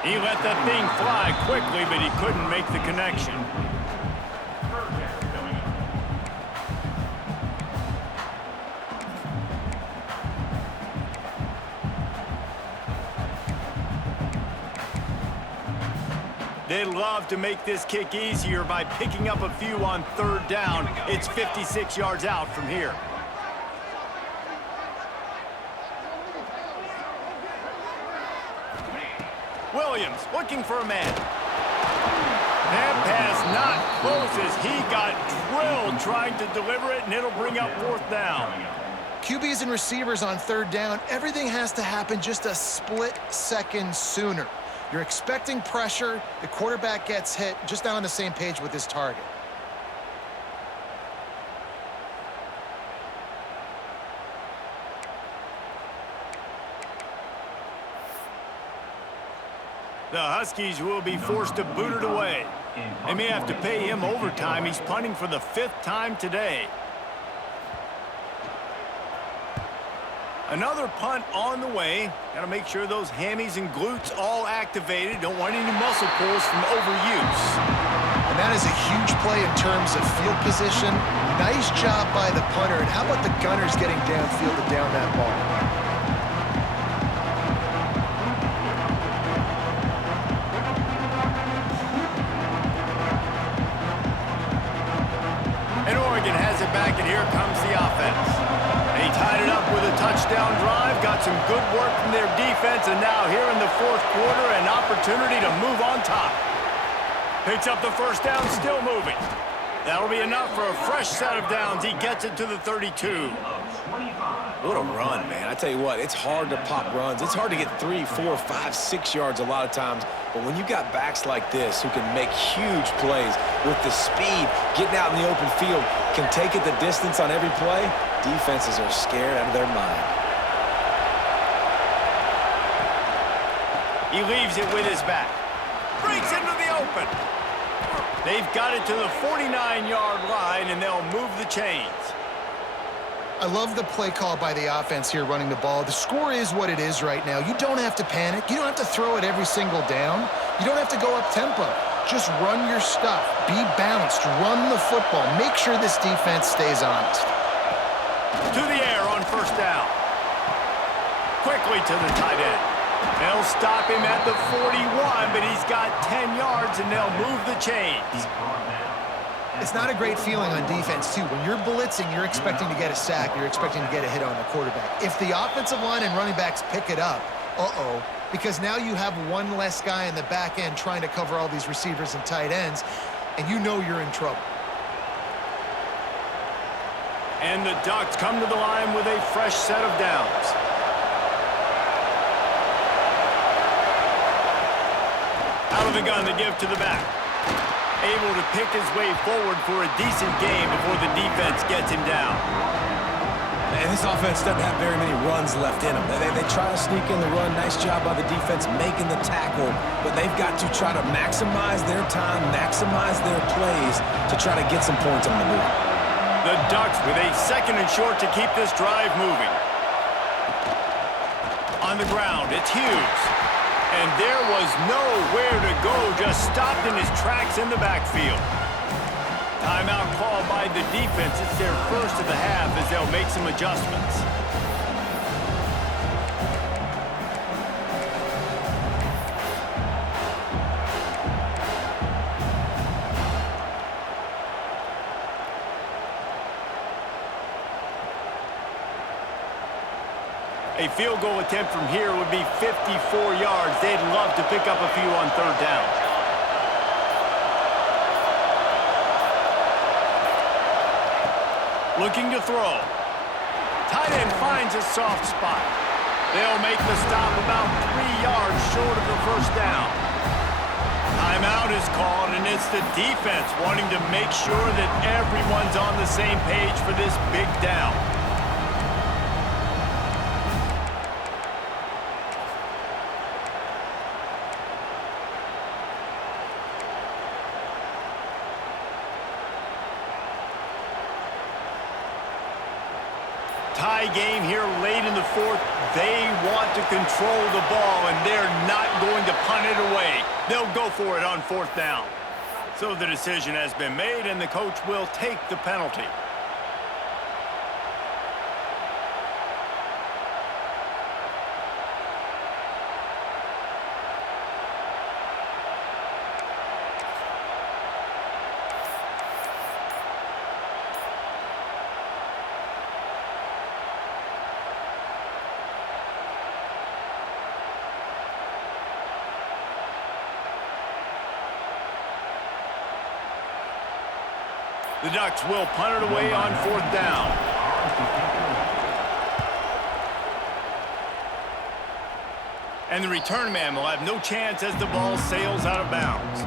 He let that thing fly quickly, but he couldn't make the connection. They'd love to make this kick easier by picking up a few on 3rd down. It's 56 yards out from here. Williams looking for a man. That pass not close as he got drilled trying to deliver it, and it'll bring up 4th down. QBs and receivers on 3rd down, everything has to happen just a split second sooner. You're expecting pressure, the quarterback gets hit, just not on the same page with his target. The Huskies will be forced to boot it away. They may have to pay him overtime. He's punting for the 5th time today. Another punt on the way. Got to make sure those hammies and glutes all activated. Don't want any muscle pulls from overuse. And that is a huge play in terms of field position. Nice job by the punter. And how about the gunners getting downfield to down that ball? Back, and here comes the offense. They tied it up with a touchdown drive, got some good work from their defense, and now here in the 4th quarter, an opportunity to move on top. Picks up the first down, still moving. That'll be enough for a fresh set of downs. He gets it to the 32. What a run, man. I tell you what, it's hard to pop runs. It's hard to get 3, 4, 5, 6 yards a lot of times. But when you got backs like this who can make huge plays with the speed, getting out in the open field, can take it the distance on every play, defenses are scared out of their mind. He leaves it with his back. Breaks into the open. They've got it to the 49-yard line, and they'll move the chains. I love the play call by the offense here running the ball. The score is what it is right now. You don't have to panic. You don't have to throw it every single down. You don't have to go up tempo. Just run your stuff. Be balanced. Run the football. Make sure this defense stays honest. To the air on first down. Quickly to the tight end. They'll stop him at the 41, but he's got 10 yards, and they'll move the chains. It's not a great feeling on defense, too. When you're blitzing, you're expecting to get a sack. You're expecting to get a hit on the quarterback. If the offensive line and running backs pick it up, because now you have one less guy in the back end trying to cover all these receivers and tight ends, and you know you're in trouble. And the Ducks come to the line with a fresh set of downs. Out of the gun to give to the back. Able to pick his way forward for a decent game before the defense gets him down. And this offense doesn't have very many runs left in them. They try to sneak in the run. Nice job by the defense making the tackle. But they've got to try to maximize their time, maximize their plays to try to get some points on the board. The Ducks with a second and short to keep this drive moving. On the ground, it's Hughes. And there was nowhere to go, just stopped in his tracks in the backfield. Timeout called by the defense. It's their first of the half as they'll make some adjustments. A field goal attempt from here would be 54 yards. They'd love to pick up a few on third down. Looking to throw. Tight end finds a soft spot. They'll make the stop about 3 yards short of the first down. Timeout is called, and it's the defense wanting to make sure that everyone's on the same page for this big down. Tie game here late in the fourth. They want to control the ball, and they're not going to punt it away. They'll go for it on fourth down. So the decision has been made, and the coach will take the penalty. The Ducks will punt it away on fourth down. And the return man will have no chance as the ball sails out of bounds.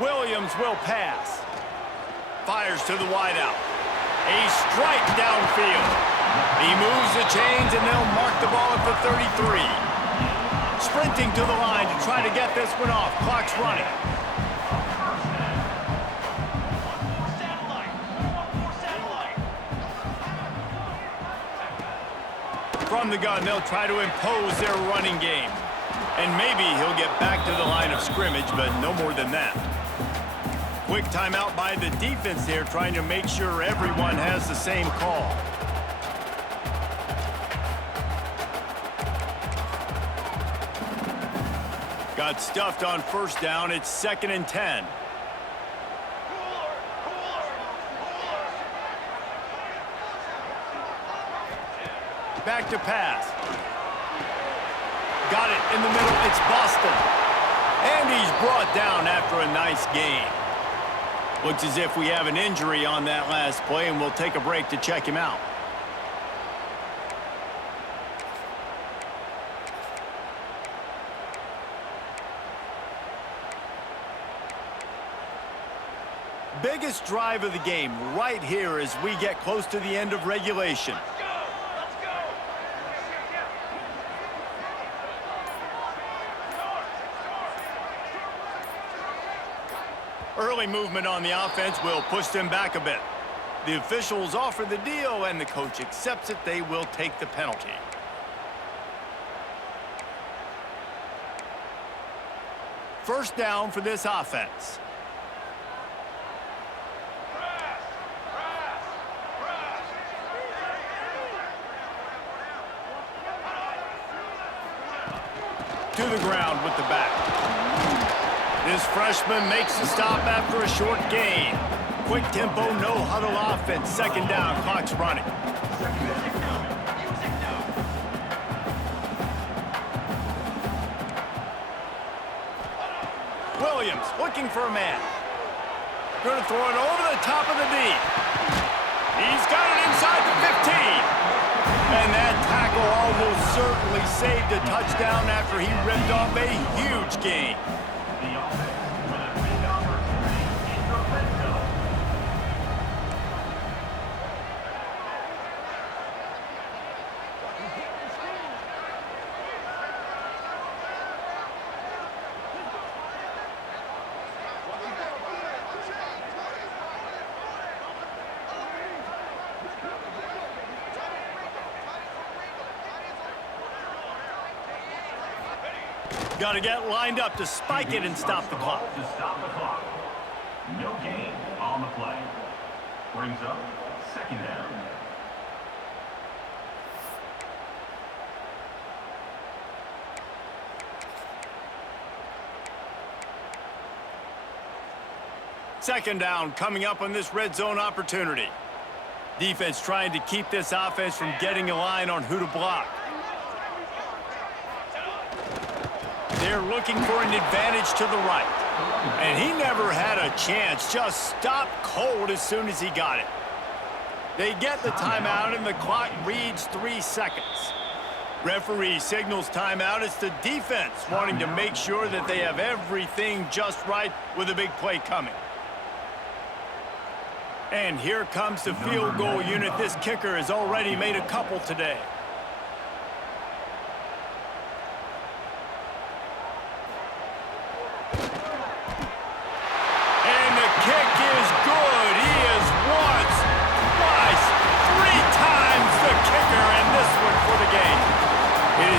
Williams will pass. Fires to the wideout. A strike downfield. He moves the chains, and they'll mark the ball at the 33. Sprinting to the line to try to get this one off. Clock's running. From the gun, they'll try to impose their running game. And maybe he'll get back to the line of scrimmage, but no more than that. Quick timeout by the defense there, trying to make sure everyone has the same call. Got stuffed on first down. It's 2nd and 10. Back to pass. Got it in the middle. It's Boston. And he's brought down after a nice gain. Looks as if we have an injury on that last play, and we'll take a break to check him out. Biggest drive of the game right here as we get close to the end of regulation. Early movement on the offense will push them back a bit. The officials offer the deal, and the coach accepts it. They will take the penalty. First down for this offense. To the ground with the back. This freshman makes the stop after a short gain. Quick tempo, no huddle offense. 2nd down, clock's running. Williams looking for a man. Going to throw it over the top of the D. He's got it inside the 15. And that tackle almost certainly saved a touchdown after he ripped off a huge gain. Got to get lined up to spike it and stop the clock. No gain on the play. Brings up 2nd down. Second down coming up on this red zone opportunity. Defense trying to keep this offense from getting a line on who to block. They're looking for an advantage to the right. And he never had a chance. Just stopped cold as soon as he got it. They get the timeout, and the clock reads 3 seconds. Referee signals timeout. It's the defense wanting to make sure that they have everything just right with a big play coming. And here comes the field goal unit. This kicker has already made a couple today.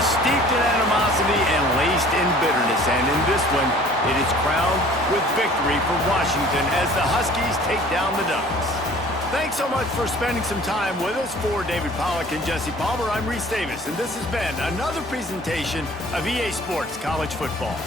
Steeped in animosity and laced in bitterness, and in this one, it is crowned with victory for Washington as the Huskies take down the Ducks. Thanks so much for spending some time with us. For David Pollack and Jesse Palmer, I'm Reese Davis, and this has been another presentation of EA Sports College Football.